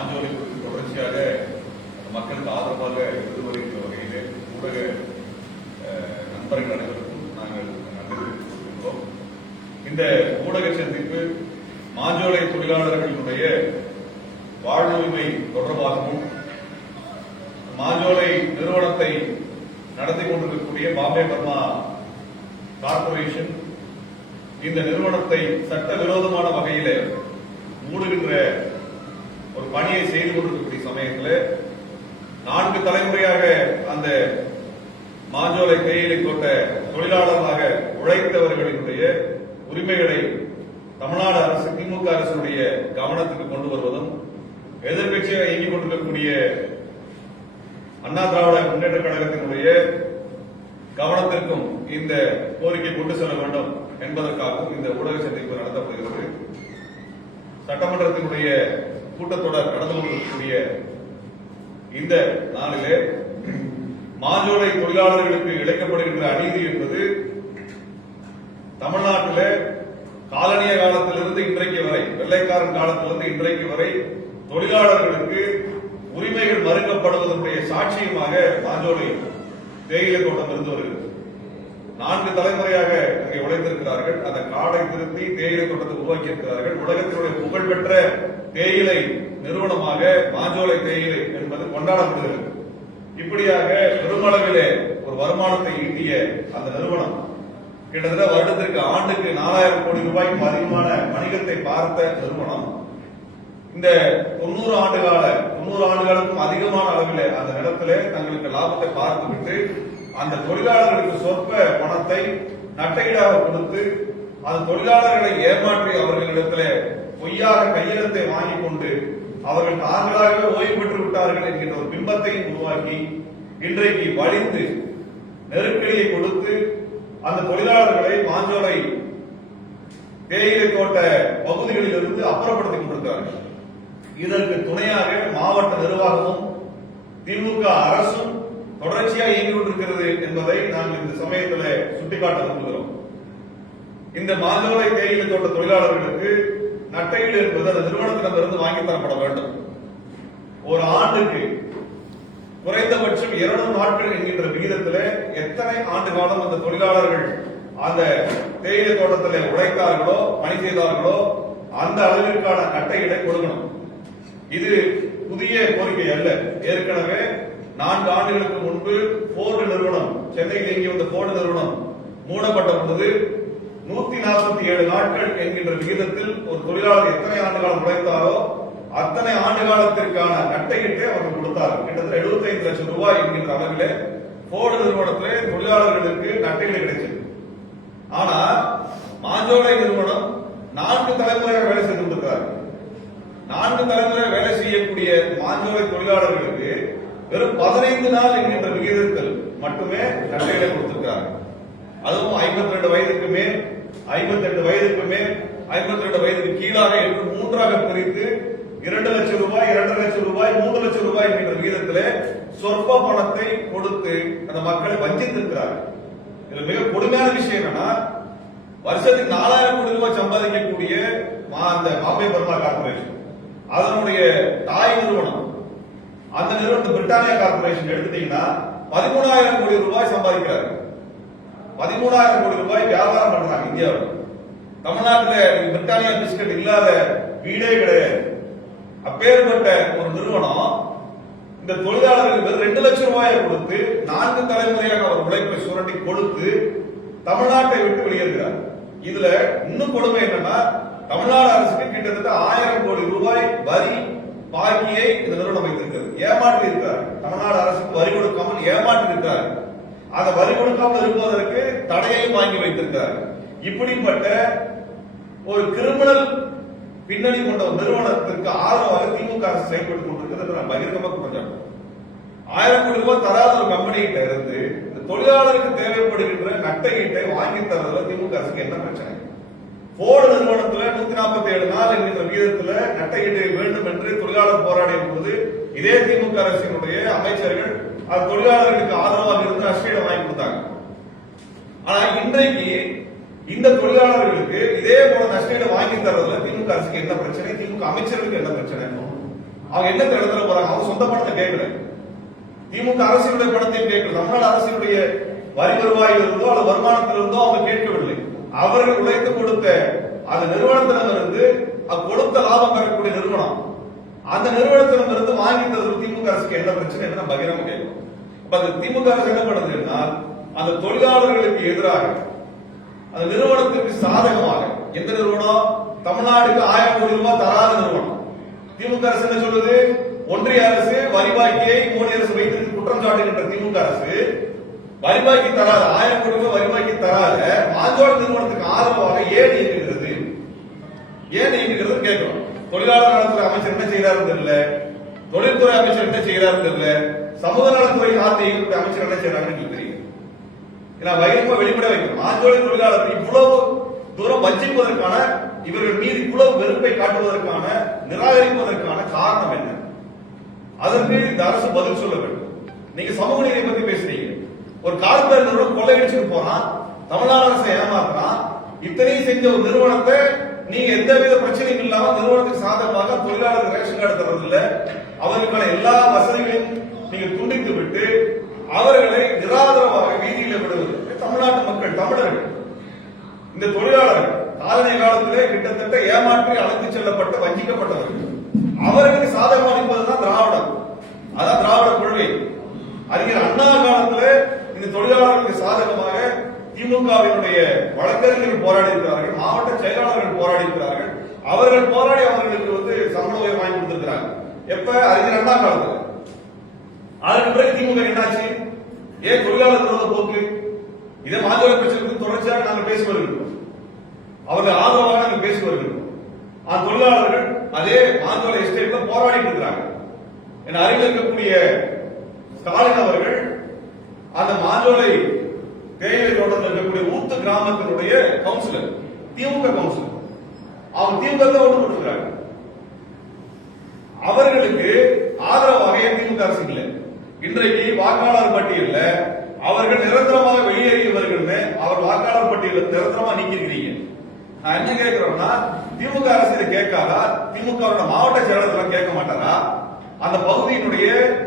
மாஞ்சோலை குறித்து தொடர்ச்சியாக மக்களுக்கு ஆதரவாக இருந்து வருகின்ற வகையிலே ஊடக நண்பர்கள் அனைவருக்கும் நாங்கள் நன்றி தெரிவித்துக் இந்த ஊடக சந்திப்பு மாஞ்சோலை தொழிலாளர்களுடைய வாழ்வுரிமை தொடர்பாகவும் மாஞ்சோலை நிறுவனத்தை நடத்தி கொண்டிருக்கக்கூடிய பாம்பே பர்மா கார்பரேஷன் இந்த நிறுவனத்தை சட்டவிரோதமான வகையில் மூடுகின்ற ஒரு பணியை செய்து கொண்டிருக்கக்கூடிய சமயத்தில் 4 தலைமுறையாக அந்த மாஞ்சோலை தேயிலை தோட்ட தொழிலாளர்களாக உழைத்தவர்களினுடைய உரிமைகளை தமிழ்நாடு அரசு திமுக அரசுடைய கவனத்துக்கு கொண்டு வருவதும் எதிர்கட்சியாக இயங்கிக் கொண்டிருக்கக்கூடிய அண்ணா திராவிட முன்னேற்ற கழகத்தினுடைய கவனத்திற்கும் இந்த கோரிக்கை கொண்டு செல்ல வேண்டும் என்பதற்காகவும் இந்த ஊடக சந்திப்பு நடத்தப்படுகிறது. சட்டமன்றத்தினுடைய கூட்டத்தொடர் நடந்து கொண்டிருக்கக்கூடிய இந்த நாளிலே மாஞ்சோலை தொழிலாளர்களுக்கு இழைக்கப்படுகின்ற அநீதி என்பது தமிழ்நாட்டில் காலனிய காலத்திலிருந்து இன்றைக்கு வரை, வெள்ளைக்காரன் காலத்திலிருந்து இன்றைக்கு வரை தொழிலாளர்களுக்கு உரிமைகள் மறுக்கப்படுவதனுடைய சாட்சியமாக மாஞ்சோலை தேயிலை தோட்டம் இருந்து வருகிறது. 4 தலைமுறையாக அங்கே உழைத்திருக்கிறார்கள். அந்த காடை திருத்தி தேயிலை தோட்டத்தை உருவாக்கி இருக்கிறார்கள். உலகத்தினுடைய புகழ்பெற்ற தேயிலை நிறுவனமாக மாஞ்சோலை தேயிலை என்பது கொண்டாடப்படுகிறது. இப்படியாக பெருமளவிலே ஒரு வருமானத்தை ஈட்டிய அந்த நிறுவனம் கிட்டத்தட்ட வருடத்திற்கு ஆண்டுக்கு 4000 கோடி ரூபாய்க்கும் அதிகமான வணிகத்தை பார்த்த நிறுவனம் இந்த 90 ஆண்டுகளுக்கும் அதிகமான அளவில் அந்த இடத்துல தங்களுக்கு லாபத்தை பார்த்துவிட்டு அந்த தொழிலாளர்களுக்கு சொற்ப பணத்தை நட்டையீடாக கொடுத்து அந்த தொழிலாளர்களை ஏமாற்றி அவர்களிடத்தில் பொய்யாக கையெழுத்தை வாங்கிக் கொண்டு அவர்கள் தாங்களாகவே ஓய்வு பெற்று விட்டார்கள் என்கின்ற ஒரு பிம்பத்தை உருவாக்கி இன்றைக்கு வலிந்து நெருக்கடியை கொடுத்து அந்த தொழிலாளர்களை மாஞ்சோலை தேயிலை தோட்ட பகுதிகளில் இருந்து அப்புறப்படுத்திக் கொண்டிருக்கிறார்கள். இதற்கு துணையாக மாவட்ட நிர்வாகமும் திமுக அரசும் தொடர்ச்சியாக இயங்கிக் கொண்டிருக்கிறது என்பதை நாங்கள் இந்த சமயத்தில் சுட்டிக்காட்ட விரும்புகிறோம். இந்த மாஞ்சோலை தேயிலை தோட்ட தொழிலாளர்களுக்கு நட்டையீடு என்பது அந்த நிறுவனத்திடமிருந்து வாங்கி தரப்பட வேண்டும். ஒரு ஆண்டுக்கு குறைந்தபட்சம் 200 நாட்கள் என்கின்ற விகிதத்தில் எத்தனை ஆண்டு காலம் அந்த தொழிலாளர்கள் அந்த தேயிலை தோட்டத்தில் உழைத்தார்களோ பணி செய்தார்களோ அந்த அளவிற்கான நட்டையீடை கொடுக்கணும். இது புதிய கோரிக்கை அல்ல. ஏற்கனவே 4 ஆண்டுகளுக்கு முன்பு போர்டு நிறுவனம், சென்னையில் இயங்கி வந்த போர்டு நிறுவனம் மூடப்பட்ட பொழுது 147 நாட்கள் என்கின்ற விகிதத்தில் ஒரு தொழிலாளர் எத்தனை ஆண்டு காலம் உழைத்தாரோ அத்தனை ஆண்டு காலத்திற்கான நட்டையிட்டை அவர்கள் கொடுத்தார்கள். கிட்டத்தட்ட 75 லட்சம் ரூபாய் என்கின்ற அளவில் போர்டு நிறுவனத்திலே தொழிலாளர்களுக்கு நட்டையீடு கிடைச்சது. ஆனா மாஞ்சோலை நிறுவனம் 4 தலைமுறையாக வேலை செய்து கொண்டிருக்கிறார்கள். 4 தலைமுறை வேலை செய்யக்கூடிய மாஞ்சோலை தொழிலாளர்களுக்கு வெறும் 15 நாள் என்கின்ற விகிதத்தில் மட்டுமே நட்டையீடை கொடுத்திருக்கிறார்கள். அதுவும் 52 வயதுக்கு மேல், 58 வயதுக்கு மேல், 52 வயதுக்கு கீழாக என்று 3ஆக பிரித்து 2 லட்சம் ரூபாய், 2.5 லட்சம் ரூபாய், 3 லட்சம் ரூபாய் என்கின்ற விகிதத்தில் சொற்ப பணத்தை கொடுத்து அந்த மக்களை வஞ்சித்திருக்கிறார்கள். இதுல மிக கொடுமையான விஷயம் என்னன்னா, வருஷத்துக்கு 4000 கோடி ரூபாய் சம்பாதிக்கக்கூடிய அந்த பாம்பே பர்மா கார்பரேஷன், அதனுடைய தாய் நிறுவனம், அந்த நிறுவனத்தை பிரிட்டானியா கார்பரேஷன் எடுத்துட்டீங்கன்னா 13,000 கோடி ரூபாய் சம்பாதிக்கிறாரு. 13,000 கோடி ரூபாய் வியாபாரம் பண்றாங்க இந்தியாவில். தமிழ்நாட்டில் பிரிட்டானியா பிஸ்கட் இல்லாத வீடே கிடையாது. அப்பேற்பட்ட ஒரு நிறுவனம் இந்த தொழிலாளர்களுக்கு 2 லட்சம் ரூபாயை கொடுத்து 4 தலைமுறையாக அவர் உழைப்பை சுரண்டி கொடுத்து தமிழ்நாட்டை விட்டு வெளியேறுகிறார். இதுல இன்னும் கொடுமை என்னன்னா, தமிழ்நாடு அரசுக்கு கிட்டத்தட்ட 1000 கோடி ரூபாய் வரி பாக்கியை இந்த நிறுவனம் வைத்திருக்கிறது. ஏமாற்றி இருக்கிறார். தமிழ்நாடு அரசுக்கு வரி கொடுக்காமல் ஏமாற்றி இருக்கிறார். அந்த வரி கொடுக்காமல் இருப்பதற்கு தடையையும் வாங்கி வைத்திருக்கிறார். இப்படிப்பட்ட ஒரு கிரிமினல் பின்னணி கொண்ட ஒரு நிறுவனத்திற்கு ஆதரவாக திமுக அரசு செயல்பட்டுக் கொண்டிருக்கிறது. பகிரங்கமாக கொஞ்சம் 1000 கோடி ரூபாய் தராத ஒரு கம்பெனிகிட்ட இருந்து இந்த தொழிலாளருக்கு தேவைப்படுகின்ற நட்டையீட்டை வாங்கி தரதுல திமுக அரசுக்கு என்ன பிரச்சனை? போர்டு நிறுவனத்தில் 147 நாள் என்கின்ற விகிதத்தில் நட்டையீடு வேண்டும் என்று தொழிலாளர் போராடிய பொழுது இதே திமுக அரசினுடைய அமைச்சர்கள் அது தொழிலாளர்களுக்கு ஆதரவாக இருந்து நஷ்டஈடு வாங்கி கொடுத்தாங்க. ஆனா இன்றைக்கு இந்த தொழிலாளர்களுக்கு இதே போல நஷ்டஈடு வாங்கி தரதுல திமுக அரசுக்கு என்ன பிரச்சனை? திமுக அமைச்சர்களுக்கு என்ன பிரச்சனை? அவங்க என்னத்தை எழுதுற போறாங்க? அவங்க சொந்த பணத்தை கேட்கல, திமுக அரசினுடைய பணத்தையும் கேட்கல, தமிழ்நாடு அரசினுடைய வரி வருவாயிலிருந்தோ அல்லது வருமானத்திலிருந்தோ அவங்க கேட்கவில்லை. அவர்கள் உழைத்து கொடுத்த அந்த நிறுவனத்திடமிருந்து கொடுத்த லாபம் பெறக்கூடிய நிறுவனம், அந்த நிறுவனத்திடமிருந்து வாங்கி தருவது திமுக அரசுக்கு என்ன பிரச்சனை என்ன பகிரங்க கேட்கும். அந்த திமுக அரசு என்ன பண்ணுதுன்னா, அந்த தொழிலாளர்களுக்கு எதிராக அந்த நிறுவனத்திற்கு சாதகமாக, எந்த நிறுவனம் தமிழ்நாடுக்கு 1000 கோடி ரூபாய் தராத நிறுவனம், திமுக அரசு என்ன சொல்லுது? ஒன்றிய அரசு வரிபாக்கியை மோடி அரசு வைத்திருக்கு குற்றம் சாட்டுகின்ற திமுக அரசு வரிபாக்கி தராத 1000 கோடி ரூபாய் வரிபாக்கி தராத மாஞ்சோள நிறுவனத்துக்கு ஆதரவாக ஏன் இயங்குகிறது? ஏன் இயங்குகிறது கேட்கிறோம். தொழிலாளர் நலத்துறை அமைச்சர் என்ன செய்யறாரு தெரியல, தொழில்துறை அமைச்சர் என்ன செய்யறாரு தெரியல, சமூக நலத்துறை சார்ந்த இயக்கத்துறை அமைச்சர் என்ன செய்யறாங்கன்னு தெரியும். வயிறுமா வெளிப்பட வைக்கும். மாஞ்சோள தொழிலாளர்கள் இவ்வளவு தூரம் வஞ்சிப்பதற்கான, இவர்கள் மீது இவ்வளவு வெறுப்பை காட்டுவதற்கான, நிராகரிப்பதற்கான காரணம் என்ன? அதற்கு இந்த அரசு பதில் சொல்ல வேண்டும். நீங்க சமூக நீதியை பத்தி பேசுறீங்க, ஒரு கார்பரேட் நிறுவனம் கொள்ளையடிச்சுட்டு போறான், தமிழ்நாடு அரசை ஏமாத்துறான், இத்தனையும் செஞ்ச ஒரு நிறுவனத்தை நீங்க எந்தவித பிரச்சனையும் இல்லாம நிறுவனத்துக்கு சாதகமாக தொழிலாளர் ரேஷன் கார்டு தரதில்ல, அவர்களுக்கான எல்லா வசதிகளையும் நீங்க துண்டித்து விட்டு அவர்களை நிராதரவாக வீதியில விடுவது. தமிழ்நாட்டு மக்கள், தமிழர்கள், இந்த தொழிலாளர்கள் காலனி காலத்திலே கிட்டத்தட்ட ஏமாற்றி அழைத்து செல்லப்பட்ட வஞ்சிக்கப்பட்டவர்கள், அவர்களுக்கு சாதகமாக அளிப்பதுதான் திராவிடம், அதான் திராவிட கொள்கை. அறிஞர் அண்ணா காலத்தில் இந்த தொழிலாளர்களுக்கு சாதகமாக திமுகவினுடைய வழக்கறிஞர்கள் போராடி இருக்கிறார்கள், மாவட்ட செயலாளர்கள் போராடி இருக்கிறார்கள். அவர்கள் போராடி அவர்களுக்கு சம்பள உயர்வு வாங்கி கொடுத்திருக்கிறாங்க. எப்ப? அறிஞர் அண்ணா காலத்தில். அதற்கு பிறகு திமுக என்னாச்சு? ஏன் தொழிலாளர் விரோத போக்கு? இதே மாநில பிரச்சனைக்கு தொடர்ச்சியாக நாங்கள் பேசி வருகிறோம், அவர்கள் ஆதரவாக நாங்கள் பேசி வருகிறோம். அந்த தொழிலாளர்கள் அதே மாஞ்சோலை எஸ்டேட்ல போராடி இருக்கிறாங்க. என அருகில் இருக்கக்கூடிய ஸ்டாலின் அவர்கள் அந்த மாஞ்சோலை தேயிலை தோட்டத்தில் இருக்கக்கூடிய ஊத்து கிராமத்தினுடைய கவுன்சிலர், திமுக கவுன்சிலர், அவங்க திமுக தான் ஓட்டு போட்டிருக்கிறாங்க. அவர்களுக்கு ஆதரவாக திமுக அரசு இல்லை. இன்றைக்கு வாக்காளர் பட்டியலில் அவர்கள் நிரந்தரமாக வெளியேறியவர்கள் அவர் வாக்காளர் பட்டியலில் நிரந்தரமா நீக்கிருக்கிறீங்க. நான் என்ன கேட்கிறோம்னா, திமுக அரசு இதை கேட்காதா? திமுக மாவட்ட செயலாளர் கேட்க மாட்டாரா? அந்த பகுதியினுடைய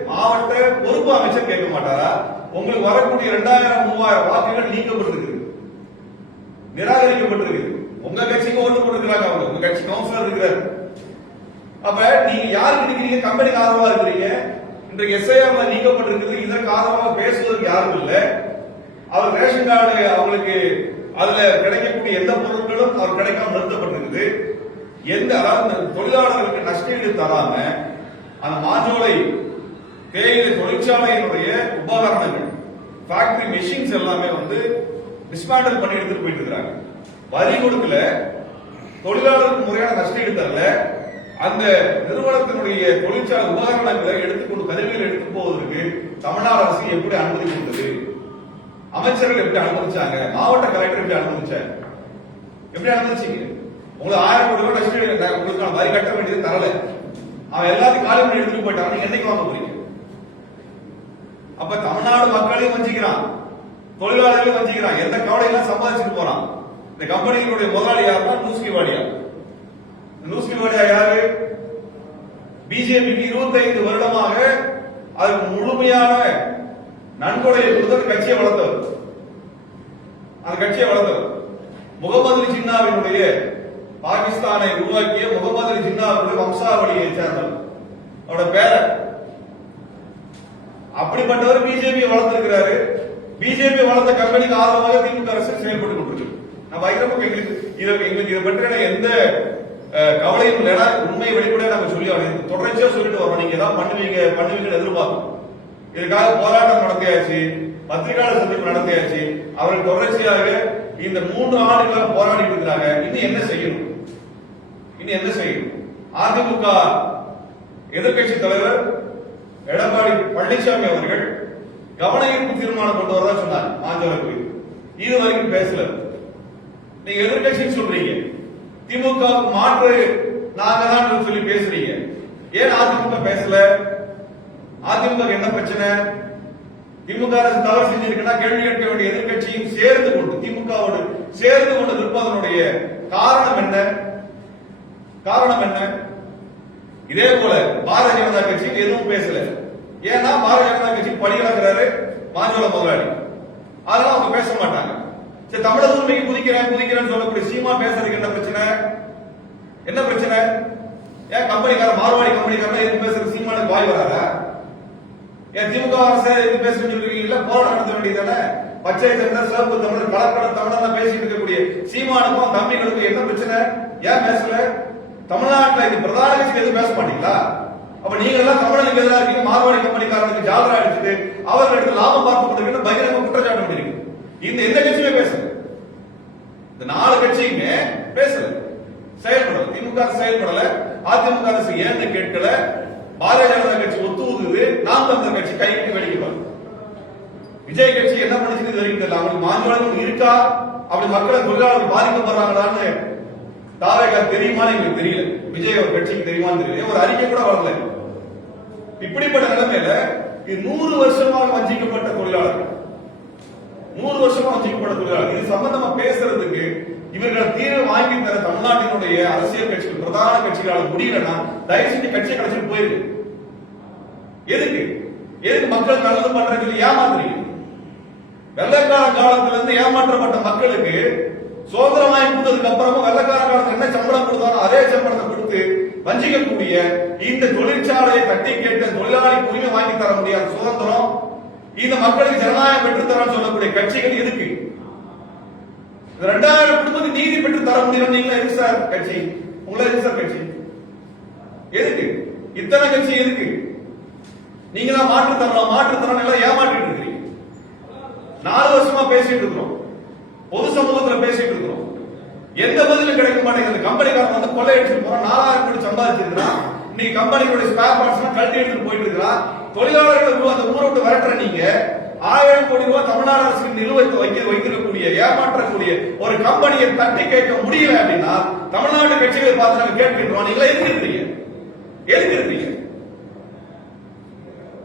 மாவட்ட பொறுப்பு அமைச்சர் கேட்க மாட்டாரா? உங்களுக்கு வரக்கூடிய 2000-3000 வாக்குகள் நீக்கப்பட்டிருக்கு, நிராகரிக்கப்பட்டிருக்கு. உங்க கட்சிக்கு ஓட்டு போட்டுக்கிறாங்க, அவங்க உங்க கட்சி கவுன்சிலர் இருக்கிறார். அப்ப நீங்க யாருக்கு இருக்கிறீங்க? கம்பெனிக்கு ஆதரவா இருக்கிறீங்க. இன்றைக்கு எஸ்ஐஆர் நீக்கப்பட்டிருக்கிறது, இதற்கு ஆதரவாக பேசுவதற்கு யாரும் இல்லை. அவர் ரேஷன் கார்டு அவங்களுக்கு அதுல கிடைக்கக்கூடிய எந்த பொருட்களும் அவர் கிடைக்காம நிறுத்தப்பட்டிருக்குது. அதாவது தொழிலாளர்களுக்கு நஷ்டஈடு தராம அந்த மாஞ்சோலை தேயிலை தொழிற்சாலையினுடைய உபகரணங்கள், ஃபேக்டரி மெஷின்ஸ் எல்லாமே டிஸ்மேண்டில் பண்ணி எடுத்துட்டு போயிட்டு இருக்காங்க. வரி கொடுக்கல, தொழிலாளருக்கு முறையான நஷ்டஈடு தரல, அந்த நிறுவனத்தினுடைய தொழிற்சாலை உபகரணங்களை எடுத்துக்கொண்டு கருவிகள் எடுத்து போவதற்கு தமிழ்நாடு அரசு எப்படி அனுமதி கொடுத்தது? அமைச்சர்கள் எப்படி அனுமதிச்சாங்க? மாவட்ட கலெக்டர் எப்படி அனுமதிச்சாங்க? எப்படி அனுமதிச்சீங்க? உங்களுக்கு 1000 கோடி ரூபாய் நஷ்டஈடு உங்களுக்கு வரி கட்ட வேண்டியது தரல, அவன் எல்லாத்தையும் காலி பண்ணி எடுத்துட்டு போயிட்டான். நீங்க என்னைக்கு வாங்க போறீங்க? அப்ப தமிழ்நாடு மக்களையும் வஞ்சிக்கிறான், தொழிலாளர்களையும் வஞ்சிக்கிறான். எந்த கவலையெல்லாம் சம்பாதிச்சுட்டு போறான். இந்த கம்பெனிகளுடைய முதலாளி யாருன்னா நூஸ்கி வாடியா. நூஸ்கி வாடியா யாரு? பிஜேபிக்கு 25 வருடமாக அதுக்கு முழுமையான நன்கொடையை கொடுத்து கட்சியை வளர்த்தவர். அந்த கட்சியை வளர்த்தவர் முகமது அலி ஜின்னாவினுடைய, பாகிஸ்தானை உருவாக்கிய முகமது அலி ஜின்னாவுடைய வம்சாவளியை சேர்ந்தவர், அவரோட பேரன். அப்படிப்பட்டவர் பிஜேபி வளர்த்திருக்கிறாரு. பிஜேபி வளர்த்த கம்பெனிக்கு ஆதரவாக திமுக அரசு செயல்பட்டு கொண்டிருக்கு. நம்ம எங்களுக்கு இதை பற்றின எந்த கவலையும் இல்லைன்னா உண்மை வெளிப்பட நாங்க சொல்லி தொடர்ச்சியா சொல்லிட்டு வரோம். நீங்க ஏதாவது பண்ணுவீங்கன்னு எதிர்பார்க்கணும். இதுக்காக போராட்டம் நடத்தியாச்சு, பத்திரிகையாளர் சந்திப்பு நடத்தியாச்சு. அவர்கள் தொடர்ச்சியாக இந்த 3 ஆண்டுகளாக போராடி இருக்கிறாங்க. இன்னும் என்ன செய்யணும்? அதிமுக எதிர்கட்சி தலைவர் எடப்பாடி பழனிசாமி அவர்கள் கவன ஈர்ப்பு தீர்மானம் கொண்டு வரதா சொன்னார் மாஞ்சோலை குறித்து. இது வரைக்கும் பேசல. நீங்க எதிர்கட்சின்னு சொல்றீங்க, திமுக மாற்று நாங்க தான் சொல்லி பேசுறீங்க. ஏன் அதிமுக பேசல? அதிமுக என்ன பிரச்சனை? திமுக அரசு தவறு செஞ்சிருக்குன்னா கேள்வி கேட்க வேண்டிய எதிர்கட்சியும் சேர்ந்து கொண்டு திமுகவோடு சேர்ந்து கொண்டு நிற்பதனுடைய காரணம் என்ன? இதே போல பாரதிய ஜனதா கட்சி எதுவும் பேசல. ஏன்னா பாரதிய ஜனதா கட்சி படிக்கிறாரு மாஞ்சோல முதலாளி, அதெல்லாம் அவங்க பேச மாட்டாங்க. சரி, தமிழக உரிமைக்கு குதிக்கிறேன்னு சொல்லக்கூடிய சீமா பேசுறதுக்கு என்ன பிரச்சனை? என்ன பிரச்சனை? ஏன் கம்பெனிக்கார மார்வாடி கம்பெனிக்காரன் எதுக்கு பேசுற சீமானுக்கு வாய் வராதா? ஏன் திமுக அரசு எதுக்கு பேசுறேன்னு சொல்லிருக்கீங்களா? போராட்டம் நடத்த வேண்டியதானே? பச்சை தமிழர், சிவப்பு தமிழர், கலக்கடல் தமிழர் பேசிட்டு இருக்கக்கூடிய சீமானுக்கும் தம்பிகளுக்கும் என்ன பிரச்சனை? ஏன் பேசல? தமிழ்நாட்டில் இது பிரதான கட்சி எதுவும் பேச மாட்டீங்களா? அப்ப நீங்க எல்லாம் தமிழனுக்கு எதிராக இருக்கீங்க, மார்வாடி கம்பெனிக்காரனுக்கு ஜாதரா அடிச்சுட்டு அவர்களுக்கு லாபம் பார்த்து கொண்டிருக்கீங்க, பகிரங்க குற்றச்சாட்டு பண்ணிருக்கு. இந்த எந்த கட்சியுமே பேசல. இந்த 4 கட்சியுமே பேசல, செயல்படல. திமுக செயல்படல, அதிமுக அரசு ஏன்னு கேட்கல, பாரதிய ஜனதா கட்சி ஒத்து ஊதுது, நாம் தமிழர் கட்சி கைவிட்டு வெளியிடுவாங்க. விஜய் கட்சி என்ன பண்ணுச்சு தெரியல. அவங்களுக்கு மாநிலம் இருக்கா, அப்படி மக்களை தொழிலாளர்கள் பாதிக்கப்படுறாங்களான்னு தாவேகா தெரியுமான்னு எங்களுக்கு தெரியல. விஜய் ஒரு கட்சிக்கு தெரியுமான்னு தெரியல. ஒரு அறிக்கை கூட வரல. இப்படிப்பட்ட நிலைமையில 100 வருஷமாக வஞ்சிக்கப்பட்ட தொழிலாளர்கள், 100 வருஷமா வஞ்சிக்கப்பட்ட தொழிலாளர்கள், இது சம்பந்தமா பேசுறதுக்கு இவர்கள் தீர்வு வாங்கி தர தமிழ்நாட்டினுடைய அரசியல் கட்சிகள், பிரதான கட்சிகளால் முடியலன்னா தயவு செஞ்சு கட்சியை கழிச்சுட்டு போயிருக்கு. எதுக்கு மக்கள் நல்லது பண்றது சொல்லி ஏமாத்துறீங்க? வெள்ளைக்கார காலத்துல இருந்து ஏமாற்றப்பட்ட மக்களுக்கு சுதந்திரம் வாங்கி கொடுத்ததுக்கு அப்புறமும் வெள்ளைக்கார காலத்துல என்ன சம்பளம் கொடுத்தாலும் அதே சம்பளத்தை கொடுத்து வஞ்சிக்கக்கூடிய இந்த தொழிற்சாலையை தட்டி கேட்ட தொழிலாளி உரிமை வாங்கி தர முடியாத சுதந்திரம், இந்த மக்களுக்கு ஜனநாயகம் பெற்று தரன்னு சொல்லக்கூடிய கட்சிகள் எதுக்கு? 2000 குடும்பத்துக்கு நீதி பெற்று தர முடியும். நீங்களா எதுக்கு சார் கட்சி? உங்களா எதுக்கு சார் கட்சி? எதுக்கு இத்தனை கட்சி? எதுக்கு நீங்க தான் மாற்று தரணும் எல்லாம் ஏமாற்றிட்டு இருக்கீங்க. 4 வருஷமா பேசிட்டு இருக்கிறோம், பொது சமூகத்துல பேசிட்டு இருக்கிறோம், எந்த பதிலும் கிடைக்க மாட்டேங்குது. கம்பெனிக்காரன் வந்து கொள்ளையடிச்சு போறான், 4000 கோடி சம்பாதிச்சிருக்கான். இன்னைக்கு கம்பெனியோட ஸ்பேர் பார்ட்ஸ் கழட்டி எடுத்துட்டு போயிட்டு இருக்கிறான். தொழிலாளர்கள் அந்த ஊரை விட்டு விரட்டுற நீங்க 1000 கோடி ரூபாய் தமிழ்நாடு அரசுக்கு நிலுவைத்து வைத்திருக்கக்கூடிய ஏமாற்றக்கூடிய ஒரு கம்பெனியை தட்டி கேட்க முடியல அப்படின்னா தமிழ்நாட்டு கட்சிகளை பார்த்து நாங்க கேட்கின்றோம். நீங்களா எதுக்கு இருக்கீங்க?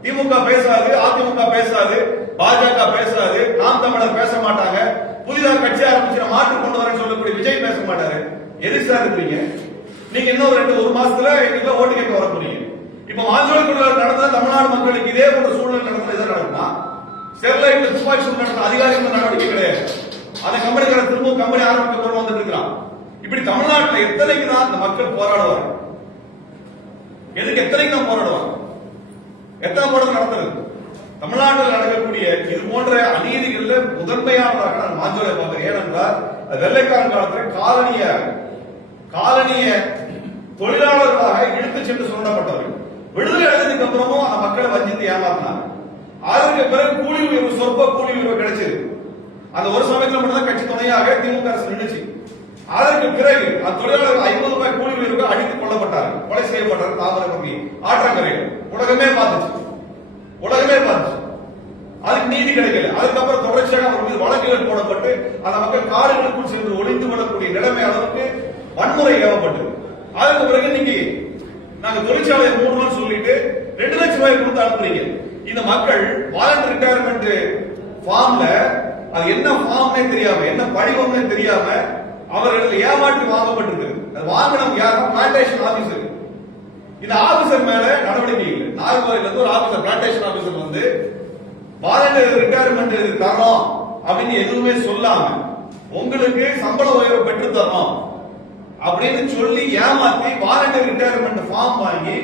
திமுக பேசாது, அதிமுக பேசாது, பாஜக பேசாது, நாம் தமிழர் பேச மாட்டாங்க, புதிதாக கட்சி ஆரம்பிச்சு மாற்று கொண்டு வரேன்னு சொல்லக்கூடிய விஜய் பேச மாட்டாரு. எதுக்கு சார் இருக்கீங்க? நீங்க இன்னும் 1 மாசத்துல எங்களுக்கு ஓட்டு கேட்க வர போறீங்க. இப்ப மாஞ்சோலை தொழிலாளர் நடந்தா தமிழ்நாடு மக்களுக்கு இதே போன்ற சூழ்நிலை நடந்தா இதான் நடக்குமா? ஸ்டெர்லைட் துப்பாக்கி சூடு நடந்த அதிகாரிகள் நடவடிக்கை கிடையாது. அந்த கம்பெனிக்கார திரும்ப கம்பெனி ஆரம்பிக்க போற வந்துட்டு இருக்கிறான். இப்படி தமிழ்நாட்டில் எத்தனைக்கு தான் இந்த மக்கள் போராடுவாங்க? எதுக்கு எத்தனைக்கு தான் போராடுவாங்க? எத்தனை போராட்டம் நடத்துறது? தமிழ்நாட்டில் நடக்கக்கூடிய இது போன்ற அநீதிகள்ல முதன்மையானதாக நான் மாஞ்சோலை பார்க்கிறேன். ஏனென்றால் வெள்ளைக்காரன் காலத்தில் காலனிய தொழிலாளர்களாக இழுத்து சென்று சுரண்டப்பட்டவர்கள். விடுதலை அடைந்ததுக்கு அப்புறமும் அந்த மக்களை வஞ்சித்து ஏமாத்தினாங்க. அதற்கு பிறகு கூலி உயர்வு, சொற்ப கூலி உயர்வு கிடைச்சது. அந்த ஒரு சமயத்தில் மட்டும்தான் கட்சி துணையாக திமுக அரசு நின்றுச்சு. அதற்கு பிறகு அந்த தொழிலாளர்கள் 50 ரூபாய் கூலி உயர்வுக்கு அடித்துக் கொள்ளப்பட்டார்கள், கொலை செய்யப்பட்டார்கள். தாமிரபரணி ஆற்றங்கரையில் உலகமே பார்த்துச்சு. அதுக்கு நீதி கிடைக்கல. அதுக்கப்புறம் தொடர்ச்சியாக அவர் மீது வழக்குகள் போடப்பட்டு அந்த மக்கள் காடுகளுக்குள் சென்று ஒளிந்து கொள்ளக்கூடிய நிலைமை அளவுக்கு வன்முறை ஏவப்பட்டது. அதுக்கு பிறகு இன்னைக்கு நாங்க தொழிற்சாலையை 3 நாள் சொல்லிட்டு 2 லட்சம் ரூபாய் கொடுத்து அனுப்புறீங்க. இந்த மக்கள் வாலண்டரி ரிட்டையர்மெண்ட் ஃபார்ம்ல அது என்ன ஃபார்ம்னே தெரியாம, என்ன படிவம்னே தெரியாம அவர்கள் ஏமாற்றி வாங்கப்பட்டிருக்கு. அது வாங்கினவங்க யாரும் பிளான்டேஷன் ஆபீசர். இந்த ஆபீசர் மேல நடவடிக்கை இல்லை. நாகர்கோவில்ல இருந்து ஒரு ஆபீசர், பிளான்டேஷன் ஆபீசர் வந்து வாலண்டரி ரிட்டையர்மெண்ட் தரோம் அப்படின்னு எதுவுமே சொல்லாம உங்களுக்கு சம்பள உயர்வு பெற்று தரோம் அப்படின்னு சொல்லி ஏமாத்தி வாலண்டரி ரிட்டையர்மெண்ட் ஃபார்ம் வாங்கி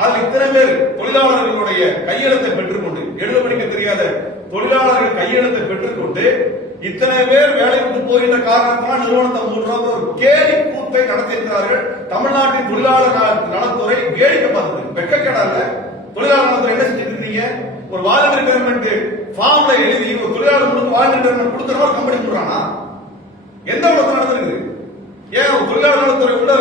அதில் இத்தனை பேர் தொழிலாளர்களுடைய கையெழுத்தை பெற்றுக்கொண்டு, எழுத படிக்க தெரியாத தொழிலாளர்கள் கையெழுத்தை பெற்றுக்கொண்டு இத்தனை பேர் வேலை விட்டு போகின்ற காரணத்தினால் நிறுவனத்தை மூடுறாங்க. ஒரு கேலி கூத்தை நடத்தியிருக்கிறார்கள். தமிழ்நாட்டின் தொழிலாளர் நலத்துறை வேடிக்கை பார்த்தது. வெக்கக்கேடால தொழிலாளர் நலத்துறை என்ன செஞ்சுட்டு இருக்கீங்க? ஒரு வாலண்டரி ரிட்டையர்மெண்ட் ஃபார்ம்ல எழுதி ஒரு தொழிலாளர்களுக்கு வாலண்டரி ரிட்டையர்மெண்ட் கொடுத்துறவா கம்பெனி கொடுறானா? எந்த உலகத்தில் நடந்திருக்குது? ஏன் ஒரு தொழிலாளர் நலத்துறை உள்ள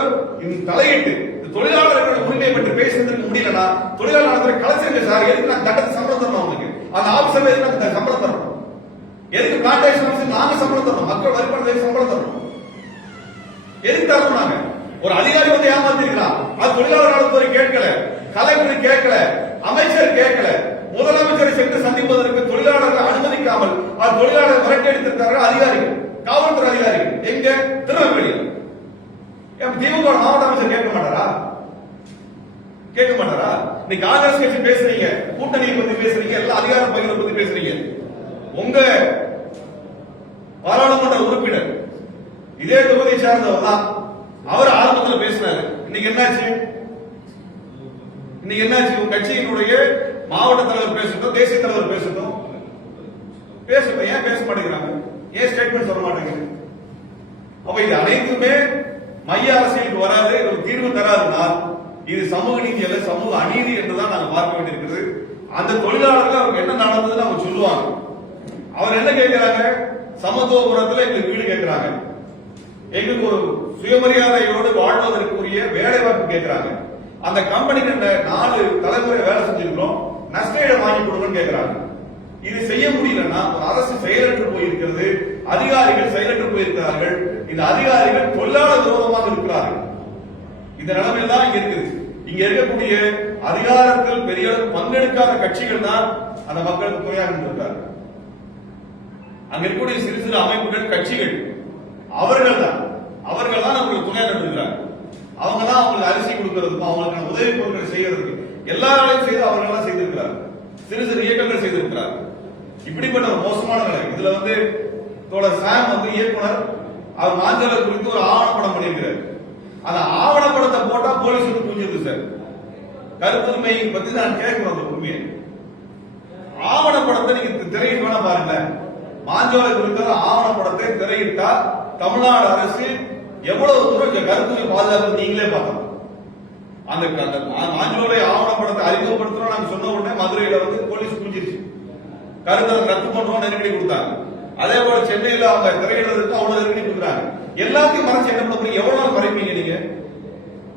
தலையிட்டு தொழிலாளர்கள் உரிமை பற்றி பேசுறதுக்கு முடியலன்னா தொழிலாளர் நலத்துறை கலைச்சிருங்க சார். எதுக்கு நான் தட்டத்தை சம்பளம் தரணும்? அவங்களுக்கு அந்த ஆபீசர் எதுக்கு சம்பளம் தரணும்? எதுக்கு பிளான்டேஷன் ஆபீசர் நாங்க சம்பளம் தரணும்? மக்கள் வரிப்பணத்தை சம்பளம் தரணும். எதுக்கு தரணும்? நாங்க ஒரு அதிகாரி வந்து ஏமாத்திருக்கிறான். அது தொழிலாளர் நலத்துறை கேட்கல, கலெக்டர் கேட்கல, அமைச்சர் கேட்கல, முதலமைச்சரை சென்று சந்திப்பதற்கு தொழிலாளர்கள் அனுமதிக்காமல் அது தொழிலாளர் விரட்டடித்திருக்கிறார்கள் அதிகாரிகள், காவல்துறை அதிகாரிகள். எங்க? திருநெல்வேலியில். திமுக மாவட்ட அமைச்சர் கேட்க மாட்டாரா? கேட்க மாட்டாரா? நீ காங்கிரஸ் கட்சி பேசுறீங்க, கூட்டணியை பத்தி பேசுறீங்க, எல்லாம் அதிகார பகிர்வை பத்தி பேசுறீங்க. உங்க பாராளுமன்ற உறுப்பினர் இதே தொகுதியை சார்ந்தவர் தான். அவர் ஆரம்பத்தில் பேசினாரு. இன்னைக்கு என்னாச்சு? உங்க கட்சியினுடைய மாவட்ட தலைவர் பேசட்டும், தேசிய தலைவர் பேசட்டும். ஏன் பேச மாட்டேங்கிறாங்க? ஏன் ஸ்டேட்மெண்ட் சொல்ல மாட்டேங்குது? அப்ப இது அனைத்துமே மைய அரசியலுக்கு வராது, ஒரு தீர்வு தராதுன்னா இது சமூக நீதி அல்ல, சமூக அநீதி என்றுதான் நாங்க பார்க்க வேண்டியிருக்கிறது. அந்த தொழிலாளர்கள் அவருக்கு என்ன நடந்ததுன்னு அவங்க சொல்லுவாங்க. அவர் என்ன கேட்கிறாங்க? சமத்துவபுரத்தில் எங்களுக்கு வீடு கேட்கிறாங்க, எங்களுக்கு ஒரு சுயமரியாதையோடு வாழ்வதற்குரிய வேலை வாய்ப்பு கேட்கிறாங்க. அந்த கம்பெனிக்கு 4 தலைமுறை வேலை செஞ்சிருக்கிறோம், நஷ்டஈடு வாங்கி கொடுங்கன்னு கேட்கிறாங்க. இது செய்ய முடியலன்னா அரசு செயலற்று போயிருக்கிறது, அதிகாரிகள் செயலற்று போயிருக்கிறார்கள். இந்த அதிகாரிகள் தொழிலாளர் விரோதமாக இருக்கிறார்கள். இந்த நிலைமையில் தான் இங்க இருக்குது. இங்க இருக்கக்கூடிய அதிகாரத்தில் பெரிய பங்கெடுக்காத கட்சிகள் தான் அந்த மக்களுக்கு துணையாக இருக்காங்க. அங்க இருக்கக்கூடிய சிறு சிறு அமைப்புகள், கட்சிகள், அவர்கள் தான் அவங்களுக்கு துணையாக இருக்கிறாங்க. அவங்க தான் அவங்களுக்கு அரிசி கொடுக்கறதுக்கும் அவங்களுக்கான உதவி பொருட்கள் செய்யறதுக்கு எல்லாராலையும் செய்து அவர்கள் செய்திருக்கிறார். சிறு சிறு இயக்கங்கள் செய்திருக்கிறார். இப்படிப்பட்ட ஒரு மோசமான நிலை. இதுல தோழர் சாம் இயக்குனர், அவர் மாஞ்சலை குறித்து ஒரு ஆவணப்படம் பண்ணியிருக்கிறார். அந்த ஆவணப்படத்தை போட்டா போலீஸ் புரிஞ்சிருக்கு சார். கருத்துரிமையை பத்தி நான் கேட்கிறோம். அந்த உண்மையை ஆவணப்படத்தை நீங்க திரையிட்டு வேணா பாருங்க. மாஞ்சோலை குறித்த ஆவணப்படத்தை திரையிட்டா தமிழ்நாடு அரசு எவ்வளவு தூரம் கருத்துரிமை பாதுகாப்பு நீங்களே பார்க்கலாம். அந்த மாஞ்சோலை ஆவணப்படத்தை அறிமுகப்படுத்துறோம் நாங்க சொன்ன உடனே மதுரையில போலீஸ் புரிஞ்சிருச்சு, கருத்தை ரத்து பண்றோம், நெருக்கடி கொடுத்தாங்க. அதே போல சென்னையில அவங்க திரையிடுறதுக்கு அவ்வளவு நெருக்கடி கொடுக்குறாங்க. எல்லாத்தையும் மறைச்சு என்ன பண்ண முடியும்? எவ்வளவு நாள் மறைப்பீங்க நீங்க?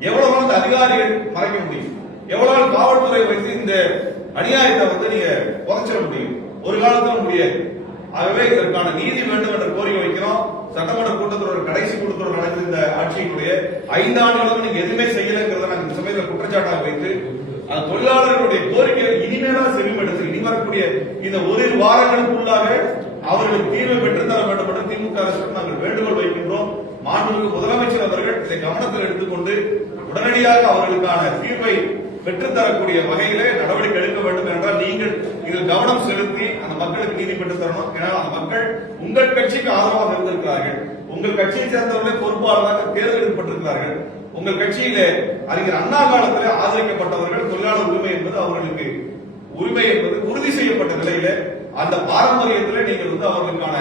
எவ்வளவு நாள் அதிகாரிகள் மறைக்க முடியும்? எவ்வளவு நாள் காவல்துறை வைத்து இந்த அநியாயத்தை நீங்க குறைச்சிட முடியும்? ஒரு காலத்துல முடியாது. ஆகவே இதற்கான நீதி வேண்டும் என்ற கோரிக்கை வைக்கிறோம். சட்டமன்ற கூட்டத்தொடர் கடைசி கூட்டத்தொடர் நடந்த இந்த ஆட்சியினுடைய 5 ஆண்டுகளும் நீங்க எதுவுமே செய்யலங்கிறத நாங்கள் இந்த சமயத்தில் குற்றச்சாட்டாக வைத்து அந்த தொழிலாளர்களுடைய கோரிக்கையை இனிமேதான் செவிமடுத்து இனி வரக்கூடிய இந்த 1 வாரங்களுக்குள்ளாக அவர்களுக்கு தீர்வை பெற்றுத்தர வேண்டும் என்று திமுக அரசு நாங்கள் வேண்டுகோள் வைக்கின்றோம். மாண்புமிகு முதலமைச்சர் அவர்கள் இதை கவனத்தில் எடுத்துக்கொண்டு உடனடியாக அவர்களுக்கான தீர்வை பெற்றுத்தரக்கூடிய வகையிலே நடவடிக்கை எடுக்க வேண்டும் என்றால் நீங்கள் இதில் கவனம் செலுத்தி அந்த மக்களுக்கு நீதி பெற்றுத் தரணும். ஏன்னா அந்த மக்கள் உங்கள் கட்சிக்கு ஆதரவாக இருந்திருக்கிறார்கள். உங்கள் கட்சியை சேர்ந்தவர்களே பொறுப்பாளராக தேர்ந்தெடுக்கப்பட்டிருக்கிறார்கள். உங்கள் கட்சியிலே அறிஞர் அண்ணா காலத்தில் ஆதரிக்கப்பட்டவர்கள். தொழிலாளர் உரிமை என்பது அவர்களுக்கு உரிமை என்பது உறுதி செய்யப்பட்ட நிலையில அந்த பாரம்பரியத்தில் நீங்கள் அவர்களுக்கான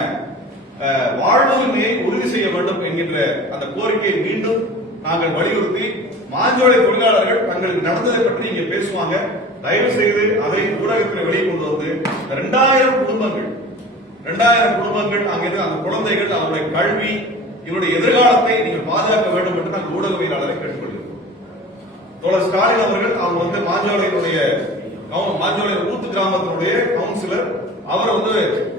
வாழ்வுரிமையை உறுதி செய்ய வேண்டும் என்கின்ற அந்த கோரிக்கையை மீண்டும் நாங்கள் வலியுறுத்தி மாஞ்சோலை தொழிலாளர்கள் தங்களுக்கு நடந்ததை பற்றி நீங்க பேசுவாங்க. தயவு செய்து அதை ஊடகத்தில் வெளியே கொண்டு வந்து 2000 குடும்பங்கள் அங்கிருந்து அந்த குழந்தைகள் அவருடைய கல்வி இவருடைய எதிர்காலத்தை நீங்கள் பாதுகாக்க வேண்டும் என்று நாங்கள் ஊடகவியலாளரை கேட்டுக்கொள்கிறோம். தோழர் ஸ்டாலின் அவர்கள் அவங்க மாஞ்சோலையினுடைய ஊத்து கிராமத்தினுடைய கவுன்சிலர், அவர்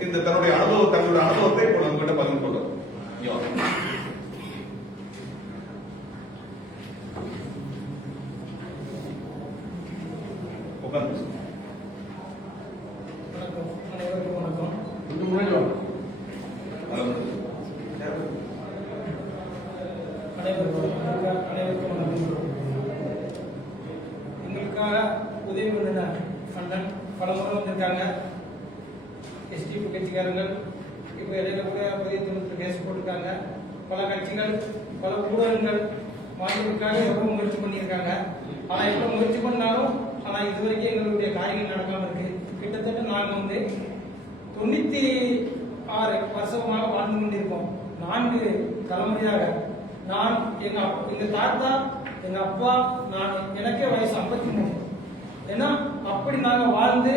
இந்த தங்களுடைய அனுபவத்தை இப்போ நம்ம கிட்ட பகிர்ந்து கொள்றார். அனைவருக்கும் வணக்கம். எங்களுக்காக உதவி பண்ணின அண்ணன் பல முறை வந்திருக்காங்க. எஸ்டிபி கட்சிக்காரர்கள் இப்ப இடையில கூட பதியத்தில் கேஸ் போட்டிருக்காங்க. பல கட்சிகள், பல ஊடகங்கள் மாநிலத்துக்காக எவ்வளவு முயற்சி பண்ணியிருக்காங்க. ஆனா எவ்வளவு முயற்சி பண்ணாலும் ஆனா இதுவரைக்கும் எங்களுடைய காரியங்கள் நடக்காம இருக்கு. கிட்டத்தட்ட நாங்க 96 வருஷமாக வாழ்ந்து கொண்டிருக்கோம். 4 தலைமுறையாக நான் எங்க தாத்தா, எங்க அப்பா, நான் எனக்கே வயசு 53. ஏன்னா அப்படி நாங்க வாழ்ந்து,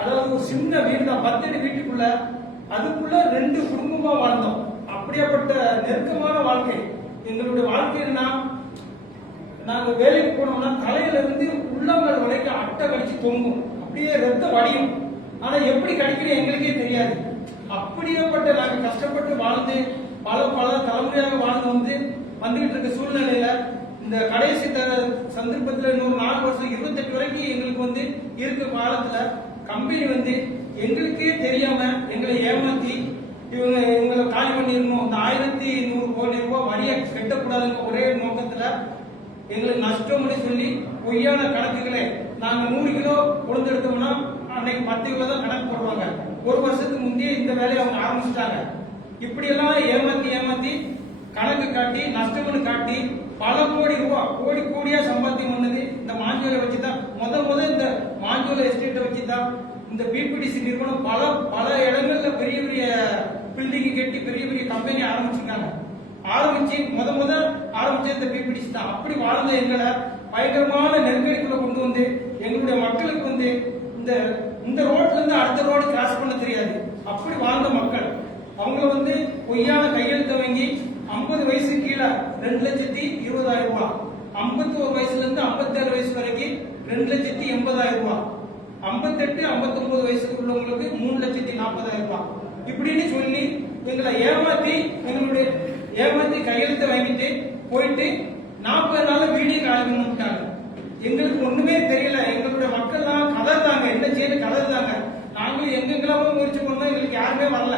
அதாவது ஒரு சின்ன வீடு தான், 10 அடி வீட்டுக்குள்ள, அதுக்குள்ள 2 குடும்பமா வாழ்ந்தோம். அப்படியாப்பட்ட நெருக்கமான வாழ்க்கை எங்களுடைய வாழ்க்கையில நாங்க வேலைக்கு போனோம்னா தலையில இருந்து உள்ளங்கள் வரைக்கும் அட்டை கடிச்சு தொங்கும், அப்படியே ரத்த வடியும். ஆனா எப்படி கடிக்கிறேன் எங்களுக்கே தெரியாது. அப்படியேப்பட்ட நாங்க கஷ்டப்பட்டு வாழ்ந்து பல தலைமுறையாக வாழ்ந்து வந்துகிட்டு இருக்க சூழ்நிலையில இந்த கடைசி சந்தர்ப்பத்தில் இன்னொரு 4 வருஷம் 28 வரைக்கும் எங்களுக்கு இருக்க காலத்துல கம்பெனி எங்களுக்கே தெரியாம எங்களை ஏமாத்தி எங்களை காலி பண்ணிருக்கணும். இந்த 1100 கோடி ரூபாய் வரியை கட்டக்கூடாதுங்க ஒரே நோக்கத்துல எங்களுக்கு நஷ்டம் சொல்லி பொய்யான கணக்குகளே. நாங்க 100 கிலோ உளுந்து எடுத்தோம்னா அன்னைக்கு 10 கிலோ தான் கணக்கு போடுவாங்க. ஒரு வருஷத்துக்கு முந்தைய இந்த வேலையை அவங்க ஆரம்பிச்சிட்டாங்க. இப்படி எல்லாம் ஏமாத்தி கணக்கு காட்டி நஷ்டம்னு காட்டி பல கோடி ரூபாய் கோடியா சம்பாத்தியம் பண்ணது இந்த மாஞ்சோலை வச்சுதான். முத இந்த மாஞ்சோலை எஸ்டேட்டை வச்சுதான் இந்த பிபிடிசி நிறுவனம் பல இடங்கள்ல பெரிய பில்டிங் கட்டி பெரிய கம்பெனி ஆரம்பிச்சிருக்காங்க. ஆரம்பிச்சு முத ஆரம்பிச்ச இந்த பிபிடிசி தான். அப்படி வாழ்ந்த எங்களை பயங்கரமான நெருக்கடிக்குள்ள கொண்டு வந்து எங்களுடைய மக்களுக்கு வந்து இந்த ரோட்ல இருந்து அடுத்த ரோடு கிராஸ் பண்ண தெரியாது. அப்படி வாழ்ந்த மக்கள் அவங்க வந்து பொய்யான கையெழுத்து வாங்கி 50 வயசு கீழே 2,20,000 ரூபாய், 51 வயசுல இருந்து 57 வயசு வரைக்கும் 2,80,000 ரூபாய், 58 59 வயசுக்கு உள்ளவங்களுக்கு 3,40,000 ரூபாய் இப்படின்னு சொல்லி எங்களை ஏமாத்தி கையெழுத்து வாங்கிட்டு போயிட்டு 40 நாள் வீடியோ காலிட்டாங்க. எங்களுக்கு ஒண்ணுமே தெரியல. எங்களுடைய மக்கள் தான் கதறாங்க, என்ன செய்யணும் கதறாங்க. நாங்களும் எங்கெங்கெல்லாமோ முயற்சி பண்ணோம், எங்களுக்கு யாருமே வரல.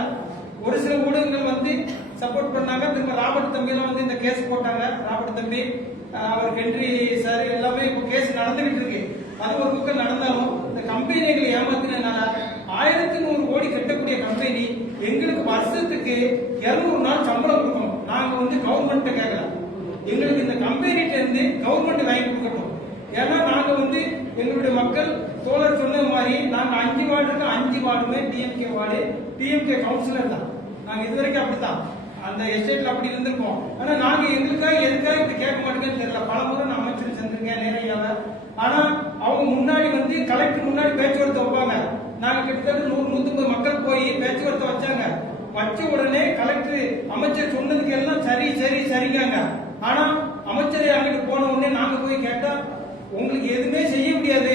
ஒரு சில ஊடகங்கள் வந்து சப்போர்ட் பண்ணாங்க. திரும்ப ராபர்ட் தம்பி எல்லாம் வந்து இந்த கேஸ் போட்டாங்க. ராபர்ட் தம்பி, அவர் ஹென்றி சார் எல்லாமே இப்போ கேஸ் நடந்துகிட்டு இருக்கு. அது ஒரு பக்கம் நடந்தாலும் இந்த கம்பெனிகளை ஏமாத்தினால 1100 கோடி கட்டக்கூடிய கம்பெனி எங்களுக்கு வருஷத்துக்கு 200 நாள் சம்பளம் கொடுக்கணும். நாங்க வந்து கவர்மெண்ட் கேட்கல, எங்களுக்கு இந்த கம்பெனிட்ட இருந்து கவர்மெண்ட் வாங்கி கொடுக்கணும். ஏன்னா நாங்க வந்து எங்களுடைய மக்கள் தோழர் சொன்ன மாதிரி நாங்க 5 வார்டுக்கு 5 வார்டுமே டிஎம்கே வார்டு, டிஎம்கே கவுன்சிலர் தான். நாங்க இது வரைக்கும் அப்படித்தான் அந்த எஸ்டேட்ல அப்படி இருந்திருக்கோம். ஆனா நாங்க எதுக்காக இப்படி கேட்க மாட்டேங்கன்னு தெரியல. பல முறை நான் அமைச்சர் செஞ்சிருக்கேன் நேரையாவ. ஆனா அவங்க முன்னாடி வந்து கலெக்டர் முன்னாடி பேச்சுவார்த்தை வைப்பாங்க. நாங்க கிட்டத்தட்ட 100-150 மக்கள் போய் பேச்சுவார்த்தை வச்சாங்க. வச்ச உடனே கலெக்டர் அமைச்சர் சொன்னதுக்கு எல்லாம் சரிங்க. ஆனா அமைச்சரை அங்கிட்டு போன உடனே நாங்க போய் கேட்டா உங்களுக்கு எதுவுமே செய்ய முடியாது,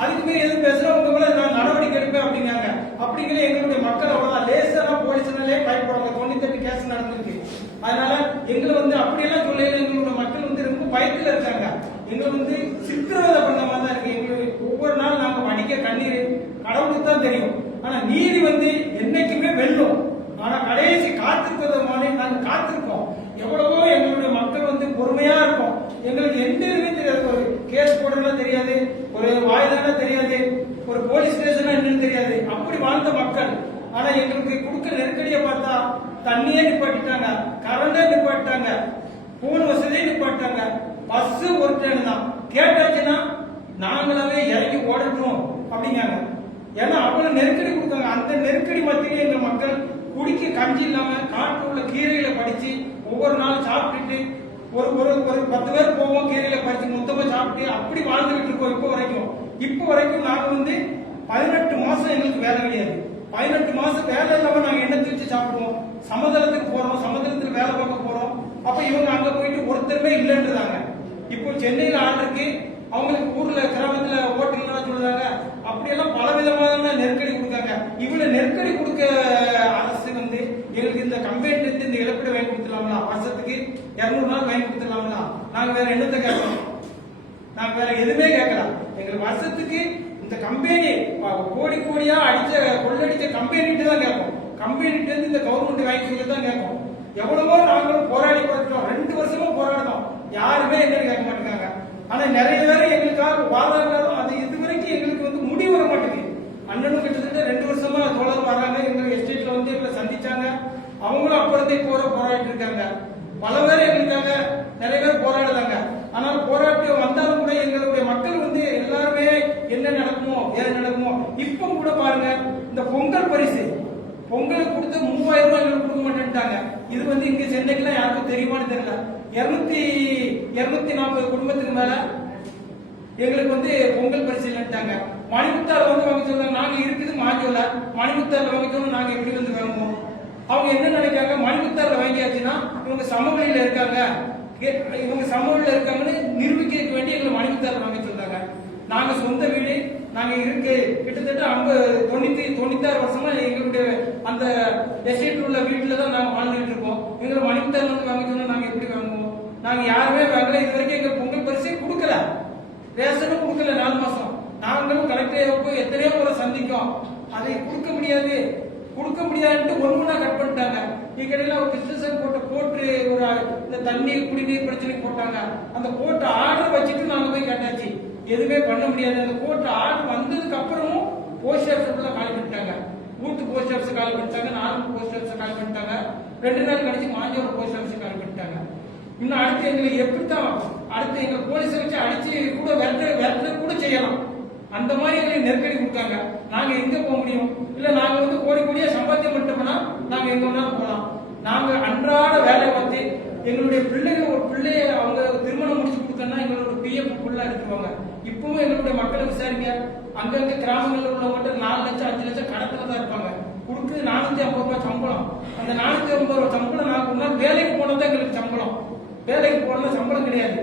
அதுக்கு மேல எதுவும் பேசுறோம், உங்க மேல நான் நடவடிக்கை எடுப்பேன் அப்படிங்காங்க. அப்படிங்கிற எங்களுடைய மக்கள் அவ்வளவுதான் லேசான போலீஸ்னாலே பயப்படுவாங்க. 98 கேஸ் நடந்திருக்கு. அதனால எங்களை வந்து அப்படியெல்லாம் சொல்ல எங்களுடைய மக்கள் வந்து ரொம்ப பயத்துல இருக்காங்க. எங்களை வந்து சித்திரவதை பண்ண மாதிரி தான் இருக்கு. எங்களுடைய ஒவ்வொரு நாள் நாங்க வடிக்க கண்ணீர் கடவுளுக்கு தான் தெரியும். ஆனா நீதி வந்து என்னைக்குமே வெல்லும். ஆனா கடைசி காத்திருப்பதை நாங்க காத்திருக்கோம். எவ்வளவோ எங்களுடைய மக்கள் வந்து பொறுமையா இருக்கும். எங்களுக்கு எந்த இதுவுமே தெரியாது. ஒரு கேஸ் போடுறதுலாம் தெரியாது, ஒரு வாய்தானா தெரியாது, ஒரு போலீஸ் ஸ்டேஷன் என்னன்னு தெரியாது. அப்படி வாழ்ந்த மக்கள். ஆனா எங்களுக்கு கொடுக்க நெருக்கடியை பார்த்தா தண்ணியே நிப்பாட்டிட்டாங்க, கரண்டே நிப்பாட்டாங்க, போன் வசதியே நிப்பாட்டாங்க, பஸ் ஒரு ட்ரெயின் தான். கேட்டாச்சுன்னா நாங்களாவே இறங்கி ஓடட்டும் அப்படிங்காங்க. ஏன்னா அவ்வளவு நெருக்கடி கொடுத்தாங்க. அந்த நெருக்கடி மத்தியிலே எங்க மக்கள் குடிக்க கஞ்சி இல்லாம காட்டில் உள்ள கீரைகளை படிச்சு ஒவ்வொரு நாளும் சாப்பிட்டுட்டு ஒரு 10 பேர் போவோம், கீரைகளை படிச்சு மொத்தமா சாப்பிட்டு அப்படி வாழ்ந்துகிட்டு இருக்கோம் இப்போ வரைக்கும். நாங்க வந்து 18 மாசம் எங்களுக்கு வேலை கிடையாது. 18 மாசம் வேலை இல்லாம நாங்க எண்ணெய் வச்சு சாப்பிடுவோம். சமதளத்துக்கு போறோம், சமதளத்துக்கு வேலை பார்க்க போறோம். அப்ப இவங்க அங்க போயிட்டு ஒருத்தருமே இல்லைன்றாங்க. இப்போ சென்னையில ஆள் இருக்கு, அவங்களுக்கு ஊர்ல கிராமத்துல ஓட்டுலாம் சொல்றாங்க. அப்படியெல்லாம் பல விதமான நெருக்கடி கொடுக்காங்க. இவ்வளவு நெருக்கடி கொடுக்க அரசு வந்து எங்களுக்கு இந்த கம்பெனி இந்த இழப்பீடு வாங்கி கொடுத்துடலாங்களா, வருஷத்துக்கு 200 நாள் வாங்கி கொடுத்துடலாங்களா? நாங்க வேற என்னத்தை கேட்கணும்? நாங்க வேற எதுவுமே கேட்கலாம். எங்களுக்கு வருஷத்துக்கு இந்த கம்பெனி கோடியா கொள்ளடிச்ச கம்பெனிட்டு தான் கேட்போம். கம்பெனிட்டு இருந்து இந்த கவர்மெண்ட் வாங்கி சொல்லி தான் கேட்போம். எவ்வளவோ நாங்களும் போராடி கொடுத்தோம். 2 வருஷமா போராடுறோம். யாருமே என்னன்னு கேட்க மாட்டேங்காங்க. ஆனா நிறைய பேர் எங்களுக்காக வாழாண்டாலும் அது இதுவரைக்கும் எங்களுக்கு வந்து முடிவு வர மாட்டேங்குது. அண்ணனும் கிட்டத்தட்ட 2 வருஷமா தோழர் வராங்க. எங்க எஸ்டேட்ல வந்து எங்களை சந்திச்சாங்க. அவங்களும் அப்பறத்தை போராடிட்டு இருக்காங்க. பல பேர் எங்களுக்காக நிறைய பேர் போராடுறாங்க. ஆனால் போராட்டி வந்தாலும் கூட எங்களுடைய மக்கள் வந்து எல்லாருமே என்ன நடக்குமோ இப்ப கூட பாருங்க, இந்த பொங்கல் பரிசு பொங்கலுக்கு கொடுத்து 3000 ரூபாய் எங்களுக்கு கொடுக்க மாட்டேன்ட்டாங்க. இது வந்து இங்க சென்னைக்குலாம் யாருக்கும் தெரியுமான்னு தெரியல. 240 குடும்பத்துக்கு மேல எங்களுக்கு வந்து பொங்கல் பரிசு இல்லைட்டாங்க. மணிமுத்தார் வந்து வாங்க சொல்றாங்க. நாங்க இருக்குது மாஞ்சோல, மணிமுத்தார்ல வாங்க சொன்னா நாங்க எப்படி வந்து வாங்குவோம்? அவங்க என்ன நினைக்காங்க, மணிமுத்தார்ல வாங்கியாச்சுன்னா இவங்க சமவெளியில இருக்காங்க, இருக்காங்கன்னு நிரூபிக்க வேண்டி எங்களை மணிமுத்தார்ல வாங்க சொல்றாங்க. நாங்க சொந்த வீடு நாங்க இருக்கு கிட்டத்தட்ட 96 வருஷமா எங்களுடைய அந்த எஸ்டேட் உள்ள வீட்டுல தான் நாங்க வாழ்ந்துட்டு இருக்கோம். எங்களை மணிமுத்தார்ல வந்து வாங்க சொன்னா நாங்க எப்படி வாங்குவோம்? நாங்க யாருமே வாங்கல. இது வரைக்கும் எங்க பொங்கல் பரிசே கொடுக்கல, ரேஷனும் கொடுக்கல. 4 மாசம் நாங்களும் கலெக்டர் எத்தனையோ முறை சந்திக்கும். அதை கொடுக்க முடியாதுன்ட்டு 1 கட் பண்ணிட்டாங்க. இதுக்கிடையில ஒரு கிருஷ்ணசாமி போட்ட கோட்டு ஒரு இந்த தண்ணீர் குடிநீர் பிரச்சனை போட்டாங்க. அந்த கோட்டை ஆர்டர் வச்சுட்டு நாங்க போய் கேட்டாச்சு, எதுவுமே பண்ண முடியாது. அந்த கோட்டை ஆர்டர் வந்ததுக்கு அப்புறமும் போஸ்ட் ஆஃபீஸ் காலி பண்ணிட்டாங்க. ஊத்து போஸ்ட் ஆஃபீஸ் காலி பண்ணிட்டாங்க, நார்மல் போஸ்ட் ஆஃபீஸ் காலி பண்ணிட்டாங்க. 2 நாள் கழிச்சு மாஞ்சோர் போஸ்ட் ஆஃபீஸ் காலி பண்ணிட்டாங்க. இன்னும் அடுத்து எங்களுக்கு எப்படித்தான் அடுத்து எங்க போலீஸை வச்சு அடிச்சு கூட விரட்ட கூட செய்யலாம். அந்த மாதிரி எங்களுக்கு நெருக்கடி கொடுத்தாங்க. நாங்க எங்க போக முடியும்? இல்ல நாங்க வந்து கோடி கோடியா சம்பாத்தியம் பண்ணிட்டோம்னா நாங்க எங்க வேணாலும் போகலாம். நாங்க அன்றாட வேலை பார்த்து எங்களுடைய பிள்ளைங்க ஒரு பிள்ளைய அவங்க திருமணம் முடிச்சு கொடுத்தோம்னா எங்களோட பிஎஃப் ஃபுல்லா எடுத்துருவாங்க. இப்பவும் எங்களுடைய மக்களை விசாரிங்க, அங்கங்க கிராமங்களில் உள்ளவங்க 4 லட்சம் 5 லட்சம் கடத்துல தான் இருப்பாங்க. கொடுத்து 450 ரூபாய் சம்பளம். அந்த 450 ரூபாய் சம்பளம் நான் வேலைக்கு போனதான் எங்களுக்கு சம்பளம். வேலைக்கு போனா சம்பளம் கிடையாது.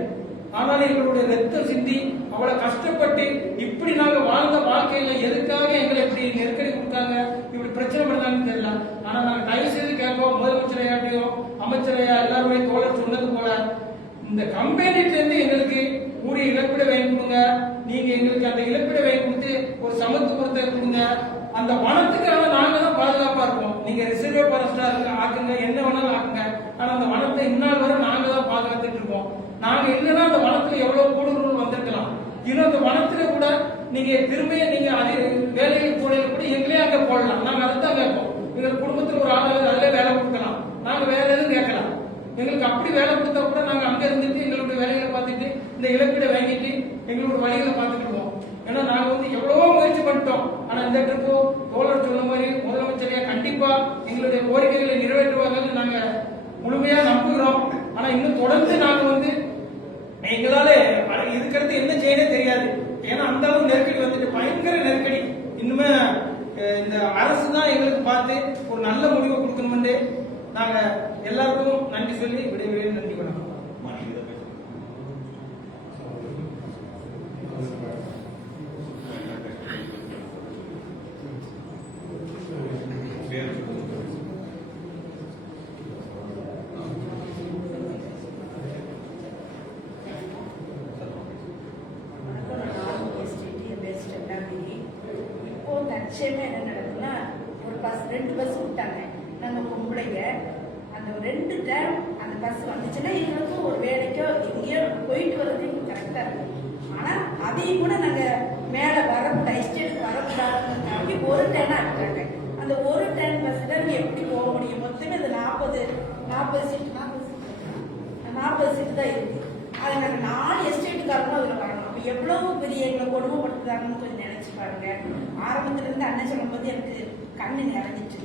ஆனாலும் எங்களுடைய ரத்தம் சிந்தி அவ்வளவு கஷ்டப்பட்டு இப்படி நாங்க வாழ்ந்த வாழ்க்கையில எதுக்காக எங்களை இப்படி நெருக்கடி கொடுத்தாங்க, இப்படி பிரச்சனை பண்ணாங்கன்னு தெரியல. ஆனா நாங்க தயவு செய்து கேட்போம், முதலமைச்சரையாட்டையும் அமைச்சரையா எல்லாருமே தோழர் சொன்னது போல இந்த கம்பெனில இருந்து எங்களுக்கு உரிய இழப்பீடு வாங்கி கொடுங்க. நீங்க எங்களுக்கு அந்த இழப்பீடு வாங்கி கொடுத்து ஒரு சமத்துவத்தை கொடுங்க. அந்த வனத்துக்காக நாங்க தான் பாதுகாப்பா இருக்கோம். நீங்க ரிசர்வ் ஃபாரஸ்டா ஆக்குங்க, என்ன வேணாலும் ஆக்குங்க. ஆனா அந்த வனத்தை இந்நாள் வரை நாங்க தான் பாதுகாத்துட்டு இருக்கோம். நாங்க இல்லைன்னா அந்த வனத்துல எவ்வளவு கூடுதல் வந்திருக்கலாம். இன்னும் அந்த வனத்துல கூட நீங்க திரும்ப நீங்க அதே வேலைக்கு போடையில கூட எங்களே அங்க போடலாம். நாங்க அதை தான் கேட்போம். எங்க குடும்பத்துல ஒரு ஆளாவது அதிலே வேலை கொடுக்கலாம். நாங்க வேற எதுவும் கேட்கலாம். எங்களுக்கு அப்படி வேலை கொடுத்தா கூட நாங்க அங்க இருந்துட்டு எங்களுடைய வேலைகளை பார்த்துட்டு இந்த இழப்பீடை வாங்கிட்டு எங்களோட வழிகளை பார்த்துக்கிடுவோம். ஏன்னா நாங்க வந்து எவ்வளவோ முயற்சி பண்ணிட்டோம். ஆனா இந்த ட்ரிப்போ தோழர் சொன்ன மாதிரி முதலமைச்சரையா கண்டிப்பா எங்களுடைய கோரிக்கைகளை நிறைவேற்றுவாங்கன்னு நாங்க முழுமையா நம்புகிறோம். ஆனா இன்னும் தொடர்ந்து நாங்க வந்து எங்களால இதுக்கடுத்து என்ன செய்யனே தெரியாது. ஏன்னா அந்த அளவு நெருக்கடி வந்துட்டு பயங்கர நெருக்கடி. இன்னுமே இந்த அரசு தான் எங்களுக்கு பார்த்து ஒரு நல்ல முடிவை கொடுக்கணும்னு நாங்க எல்லாருக்கும் நன்றி சொல்லி விடைபெறுகிறேன். நன்றி வணக்கம். தற்செயலாக என்ன நடக்குன்னா, ஒரு பஸ் 2 பஸ் விட்டாங்க. நாங்கள் பொம்பளைங்க அந்த 2 டைம் அந்த பஸ் வந்துச்சுன்னா எங்களுக்கும் ஒரு வேலைக்கோ எங்கேயோ போயிட்டு வர்றது எங்களுக்கு கரெக்டாக இருக்கும். ஆனால் அதையும் கூட நாங்கள் மேலே வரக்கூடாது, எஸ்டேட்டுக்கு வரக்கூடாதுன்னு அப்படி ஒரு டைனாக இருக்காங்க. அந்த ஒரு டைம் பஸ்ஸில் நீங்கள் எப்படி போக முடியும்? மொத்தமே அது 40 சீட்டு தான் இருக்குது. அது நாங்கள் 4 எஸ்டேட்டுக்காரங்களும் அதில் வரணும். அப்போ எவ்வளவு பெரிய எங்களை கொடுமைப்படுத்துறாங்கன்னு கொஞ்சம் நினைச்சு பாருங்க. ஆரம்பத்துல இருந்து அண்ணன் சொல்லும் போது எனக்கு கண்ணு நிறைஞ்சிட்டு,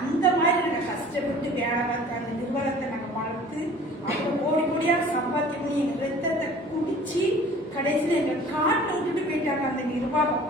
அந்த மாதிரி நாங்கள் கஷ்டப்பட்டு வேலை பார்த்து அந்த நிர்வாகத்தை நாங்கள் வளர்த்து அப்புறம் கோடி கோடியா சம்பாத்தியம் பண்ணி எங்க ரத்தத்தை குடிச்சு கடைசியில் எங்களை காட்டை விட்டுட்டு போயிட்டாங்க அந்த நிர்வாகம்.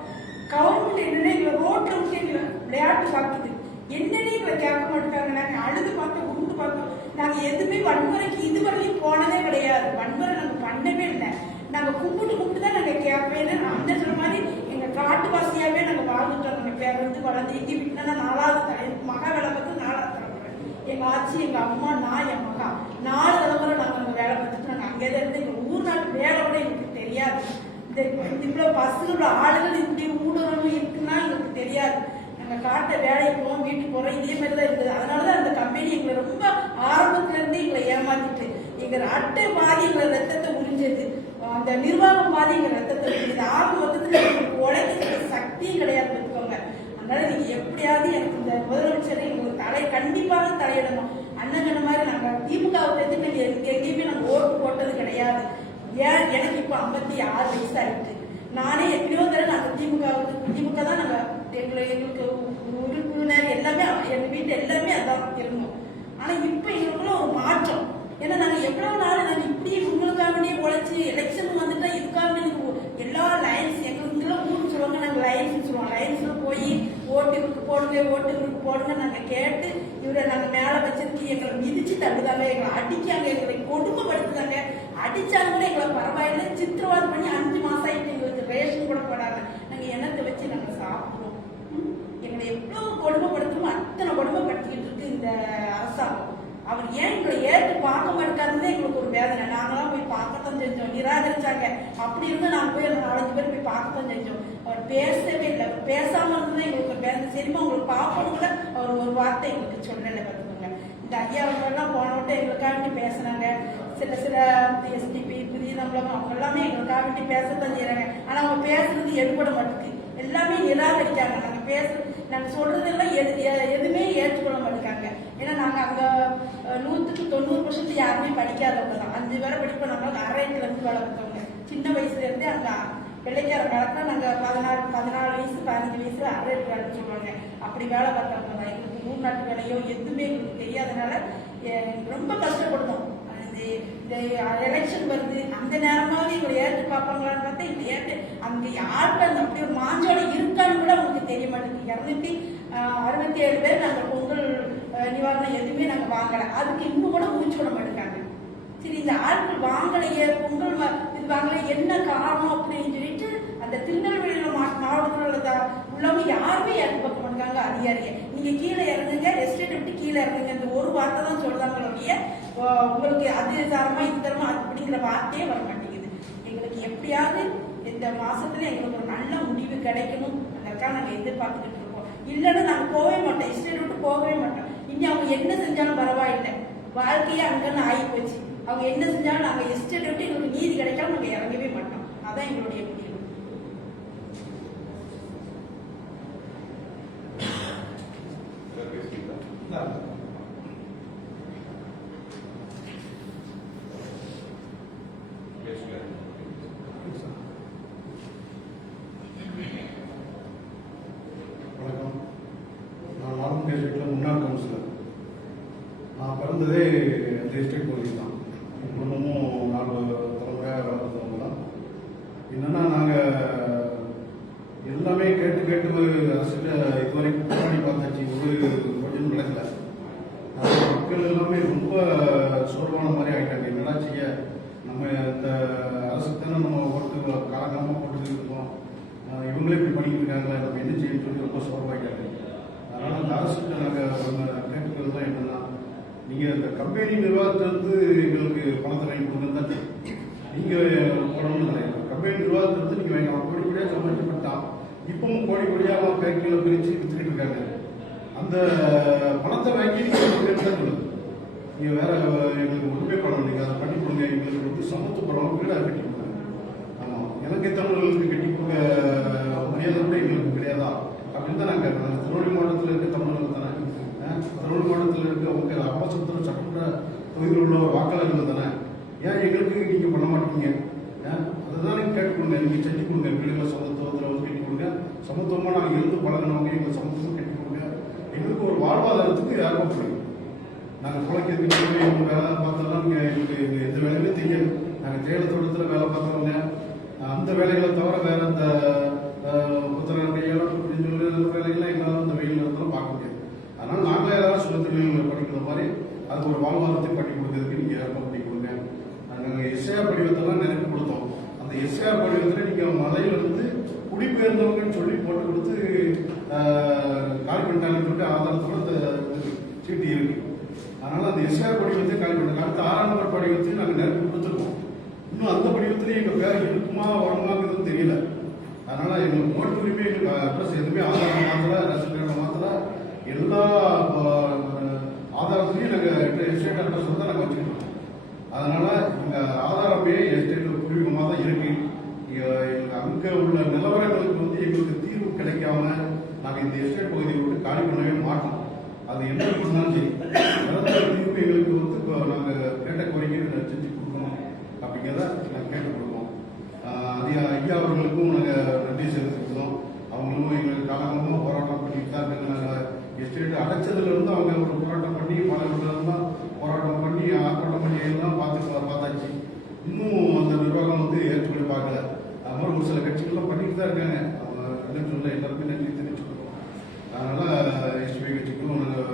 கவர்மெண்ட் என்னன்னா எங்களை ரோட்ல விட்டு எங்களை விளையாட்டு பார்க்குது. என்னன்னு எங்களை கேட்க மாட்டாங்க. நாங்கள் அழுது பார்த்தோம், உண்டு பார்த்தோம். நாங்கள் எதுவுமே வன்முறைக்கு இதுவரையும் போனதே கிடையாது. வன்முறை நாங்கள் பண்ணவே இல்லை. நாங்கள் கும்பிட்டு தான் நாங்கள் கேட்பேன்னு அந்த சொல்ற மாதிரி எங்கள் காட்டுவாசியாவே நாங்கள் வாழ்ந்துட்டோம். நாங்கள் பேருந்து வளர்ந்து எங்கே வீட்டுனா 4வது தலை மகா வேலை பார்த்து 4வது தலைமுறை எங்கள் ஆட்சி, எங்கள் அம்மா, நான், என் மகா 4 தலைமுறை நாங்கள் அங்கே வேலை பார்த்துட்டு நாங்கள் அங்கே தான் இருந்து எங்கள் ஊர் நாட்டு வேலை கூட எங்களுக்கு தெரியாது. இந்த இவ்வளோ பஸ்ஸுகளோட ஆளுகள் இப்படி ஊடுருவம் இருக்குன்னா எங்களுக்கு தெரியாது. நாங்கள் காட்ட வேலைக்கு போவோம், வீட்டுக்கு போகிறோம், இதே மாதிரி தான் இருக்குது. அதனால தான் அந்த கம்பெனி எங்களை ரொம்ப ஆரம்பத்துல இருந்து எங்களை ஏமாத்திட்டு எங்கள் அட்டை பாதி எங்களை ரத்தத்தை உறிஞ்சது, அந்த நிர்வாகம் பாதி எங்க ரத்தத்தை உறிஞ்சது. ஆக மொத்தத்தில் எங்களுக்கு உழைக்கிறதுக்கு சக்தியும் கிடையாது வச்சுக்கோங்க. அதனால நீங்க எப்படியாவது எனக்கு இந்த முதலமைச்சரை எங்களுக்கு கண்டிப்பாக தலையிடணும். அண்ணன் சொன்ன மாதிரி நாங்கள் திமுகவுக்கு எங்கேயுமே நாங்கள் ஓட்டு போட்டது கிடையாது. ஏன் எனக்கு இப்போ 56 வயசு ஆயிட்டு. நானே எப்படியோ தர நாங்கள் திமுக தான் நாங்கள் எங்களுக்கு உறுப்பினர் எல்லாமே எங்க வீட்டு எல்லாமே அதான் இருந்தோம். ஆனா இப்ப எங்களுக்குள்ள ஒரு மாற்றம். ஏன்னா நாங்க எவ்வளவு நாள் நாங்க இப்படி உங்களுக்காகவே உழைச்சி எலெக்ஷன் வந்துட்டா இதுக்காக எல்லா லைன்ஸ் எங்களுக்கு ஊருக்கு சொல்லுவாங்க, நாங்க லைன்ஸ் சொல்லுவோம். லைன்ஸ்ல போய் ஓட்டுக்கு போடுங்க நாங்க கேட்டு இவரை நாங்க மேல வச்சிருக்கு எங்களை மிதிச்சு தள்ளுதாங்க, எங்களை அடிக்காங்க, எங்களை கொடுமைப்படுத்துதாங்க. அடிச்சாங்களே எங்களை பரவாயில்ல சித்திரவாதம் பண்ணி 5 மாசம் ஆயிட்டு எங்களுக்கு ரேஷன் கூட போடாங்க. நாங்க எண்ணத்தை வச்சு நாங்க சாப்பிடுவோம். எங்களை எவ்வளவு கொடுமைப்படுத்தணும் அத்தனை கொடுமைப்படுத்திக்கிட்டு இருக்கு இந்த அரசாங்கம். அவர் ஏன் எங்களை ஏற்று பார்க்க மாட்டாருன்னு எங்களுக்கு ஒரு வேதனை. நாங்களாம் போய் பார்க்கத்தான் செஞ்சோம், நிராகரிச்சாங்க. அப்படி இருந்து நாங்க போய் 4 பேர் போய் பார்க்கத்தான் செஞ்சோம். அவர் பேசவே இல்லை. அவர் பேசாம இருந்தது எங்களுக்கு ஒரு வேதனை. சரிமா உங்களுக்கு பார்க்கணும் கூட அவர் ஒரு வார்த்தை எங்களுக்கு சொல்லலை. பார்த்துக்கோங்க. இந்த ஐயா அவங்கெல்லாம் போன விட்டு எங்களுக்காக வேண்டி பேசுனாங்க. சில எஸ்டிபி புதிய நம்மளும் அவங்க எல்லாமே எங்களுக்காக வேண்டி பேசத்தான் செய்யறாங்க. ஆனா அவங்க பேசுறது எடுபட மாட்டேங்குது. எல்லாமே நிராகரிக்காங்க. நாங்க சொல்றதெல்லாம் எதுவுமே ஏற்றுக்கொள்ள மாட்டேங்காங்க. ஏன்னா நாங்க அங்க 100% யாருமே படிக்காதவங்க தான். 5 பேரை படிப்போம். நம்மளுக்கு அரையத்துல இருந்து வளர்த்தவங்க. சின்ன வயசுல இருந்தே அந்த வெள்ளைக்கார காலத்துல நாங்க 14 வயசு 15 வயசுல அரையத்துல வேலை சொல்லுவாங்க. அப்படி வேலை பார்த்தவங்க தான். எங்களுக்கு ஊர் நாட்டு வேலையோ எதுவுமே எங்களுக்கு தெரியாதனால ரொம்ப கஷ்டப்படுவோம். இந்த எலெக்ஷன் வருது, அந்த நேரமாவது இவங்க ஏற்று பார்ப்பாங்களான்னு பார்த்தா இந்த ஏற்று அங்க யாருக்கு அந்த அப்படி ஒரு மாஞ்சோலை இருக்கான்னு கூட அவங்களுக்கு தெரிய மாட்டேங்குது. 267 பேர் நாங்க பொங்கல் நிவாரணம் எதுவுமே நாங்க வாங்கல. அதுக்கு இன்னும் கூட மூச்சு விட மாட்டேங்காங்க. சரி, இந்த ஆட்கள் வாங்கலையே, பொங்கல் இது வாங்கல, என்ன காரணம் அப்படின்னு சொல்லிட்டு அந்த திருநெல்வேலியில மாவட்டத்தில் உள்ளவங்க யாருமே ஏற்று பார்க்க மாட்டாங்க. அதிகாரியை நீங்க கீழே இறங்குங்க, எஸ்டேட் விட்டு கீழே இறங்குங்க, இந்த ஒரு வார்த்தை தான் சொல்றாங்களே, உங்களுக்கு அது தரமா இது தரமா அப்படிங்கிற வார்த்தையே வர மாட்டேங்குது. எங்களுக்கு எப்படியாவது இந்த மாசத்துல எங்களுக்கு ஒரு நல்ல முடிவு கிடைக்கணும். அதற்காக நாங்க எதிர்பார்த்துக்கிட்டு இருக்கோம். இல்லைன்னா நாங்க போகவே மாட்டோம், எஸ்டேட் விட்டு போகவே மாட்டோம். இனி அவங்க என்ன செஞ்சாலும் பரவாயில்லை, வாழ்க்கையே அங்கன்னு ஆகி போச்சு. அவங்க என்ன செஞ்சாலும் நாங்க எஸ்டேட் விட்டு எங்களுக்கு நீதி கிடைக்காம நாங்க இறங்கவே மாட்டோம். அதான் எங்களுடைய முடிவு. வணக்கம். நான் நார்மல் எஸ்டேட்டில் முன்னாள் கவுன்சிலர். நான் பிறந்ததே அந்த எஸ்டேட் பகுதியில் தான். என் குடும்பமும் 4 தலைமுறையாக வளர்ந்தவங்க தான். என்னென்னா நாங்கள் எல்லாமே கேட்டு அரசில் இதுவரைக்கும் போராடி பார்த்தாச்சு, ஒரு கொஞ்சம் நடக்கல. மக்கள் எல்லாமே ரொம்ப சோர்வான மாதிரி ஆகிட்டாங்க. என்னடா செய்ய, நம்ம இந்த அரசுக்கு தானே நம்ம ஓட்டு காலகாலமாக போட்டுக்கிட்டு இருக்கோம், இவங்களே இப்படி பண்ணிக்கிட்டு இருக்காங்க, நம்ம என்ன செய்யணும்னு சொல்லி ரொம்ப சோர்வாகிட்டாங்க. அதனால் அந்த அரசுக்கு நாங்கள் கேட்டுக்கிறது தான் என்னென்னா, நீங்கள் இந்த கம்பெனி நிர்வாகத்திலிருந்து எங்களுக்கு பணத்தை வாங்கி கொடுங்க தான் நீங்கள் போடணும்னு நினைக்கிறேன். கம்பெனி நிர்வாகத்திலிருந்து நீங்கள் வாங்கி கோடி கோடியாக சம்பாதிக்கப்பட்டான். இப்பவும் கோடி கோடியாக பேக்கில் பிரித்து விற்றுக்கிட்டு இருக்காங்க. அந்த பணத்தை வாங்கி நீங்கள் தான் சொல்லுது. நீங்கள் வேற எங்களுக்கு ஒன்றுமே பண்ணணும், நீங்கள் அதை பண்ணி கொடுங்க, எங்களுக்கு வந்து சமத்து படம் வீடாக கட்டி கொடுங்க. ஆமாம், எனக்கு தமிழர்களுக்கு கட்டி கொடுக்க மரியாதை கூட எங்களுக்கு கிடையாதா அப்படின்னு தான் நாங்கள் கேட்குறோம். திருவள்ளூர் மாவட்டத்தில் இருக்க தமிழர்கள் தானே, திருவள்ளூர் மாவட்டத்தில் இருக்க உங்கள் அப்பசத்திரம் சட்டமன்ற தொகுதியில் உள்ள வாக்காளர்கள் தானே, ஏன் எங்களுக்கு நீங்கள் பண்ண மாட்டீங்க? அதுதான் நீங்கள் கேட்டு கொடுங்க, நீங்கள் செஞ்சு கொடுங்க. வீடுகளை சமத்துவத்தில் வந்து கட்டி கொடுங்க. சமத்துவமாக நாங்கள் இருந்து பழகினவங்க எங்களை சமத்துவம் கட்டி கொடுங்க. எங்களுக்கு ஒரு வாழ்வாதாரத்துக்கு யாருக்கும் பிடிக்கும். நாங்கள் குறைக்கிறதுக்கு வேலை பார்த்தோம்னா எங்களுக்கு எந்த வேலையுமே தெரியாது. நாங்கள் தேயிலத்தோட்டத்தில் வேலை பார்த்தவங்க, அந்த வேலைகளை தவிர வேற அந்த புத்தகம் கையெல்லாம் அப்படின்னு சொல்லி வேலைகள்லாம் எங்களால் அந்த வெயில் நேரத்தில் பார்க்க முடியாது. அதனால் நாங்கள் ஏதாவது சுய தொழில்கள் படிக்கிற மாதிரி அதுக்கு ஒரு வாழ்வாதாரத்தை பண்ணி கொடுக்கறதுக்கு நீங்கள் ஏற்பாடு பண்ணி கொடுங்க. நாங்கள் எஸ்ஐஆர் படிவத்தெல்லாம் நிறைய கொடுத்தோம். அந்த எஸ்ஐஆர் படிவத்தில் நீங்கள் மலையிலிருந்து குடிபெயர்ந்தவங்கன்னு சொல்லி போட்டு கொடுத்து காலி பண்ணிட்டாங்கன்னு சொல்லிட்டு ஆதாரத்தோட அந்த சீட்டு இருக்கு. அதனால அந்த எஸ்ஆர் படிவத்தை காலி பண்ணாங்க. அடுத்த 6ஆம் நம்பர் படிவத்தையும் நாங்கள் நிறைய கொடுத்துருக்கோம். இன்னும் அந்த படிவத்திலேயே எங்கள் பேர் இருக்குமா வருமாங்கிறது தெரியல. அதனால எங்களுக்கு ஓட்டு உரிமை ப்ளஸ் எதுவுமே ஆதாரம் மாத்தல, ரசீது மாத்தல, எல்லா ஆதாரத்திலையும் நாங்கள் எஸ்டேட் அட்ரஸ் தான் நாங்கள் வச்சுக்கிட்டோம். அதனால எங்கள் ஆதாரமே எஸ்டேட் பூர்வீகமாக தான் இருக்கு. எங்களுக்கு அங்கே உள்ள நிலவரங்களுக்கு வந்து எங்களுக்கு தீர்வு கிடைக்காம நாங்கள் இந்த எஸ்டேட் பகுதியை விட்டு காலி பண்ணவே மாட்டோம். அது என்ன பண்ணாலும் சரி, நிலத்தர தீர்ப்பு எங்களுக்கு வந்து நாங்கள் கேட்ட கோரிக்கை செஞ்சு கொடுக்கணும் அப்படிங்கிறத நாங்கள் கேட்டு கொடுப்போம். ஐயா அவர்களுக்கும் நாங்கள் நன்றி செலுத்திக்கிறோம். அவங்களும் எங்களுக்கு காலகாலமாக போராட்டம் பண்ணிட்டு தான் இருக்காங்க. நாங்கள் எஸ்டேட் அடைச்சதுலேருந்து அவங்க ஒரு போராட்டம் பண்ணி பல போராட்டம் பண்ணி ஆர்ப்பாட்டம் பண்ணி எல்லாம் பார்த்தாச்சு. இன்னும் அந்த நிர்வாகம் வந்து ஏற்றுக்கொள்ள பார்க்கல. அது மாதிரி ஒரு சில கட்சிகள்லாம் பண்ணிட்டு தான் இருக்காங்க. அவங்க என்னன்னு சொல்ல எல்லாருமே நன்றி தெரிவிச்சுக்கிறோம். அதனால் எஸ்டிபி கட்சிக்கும் நாங்கள்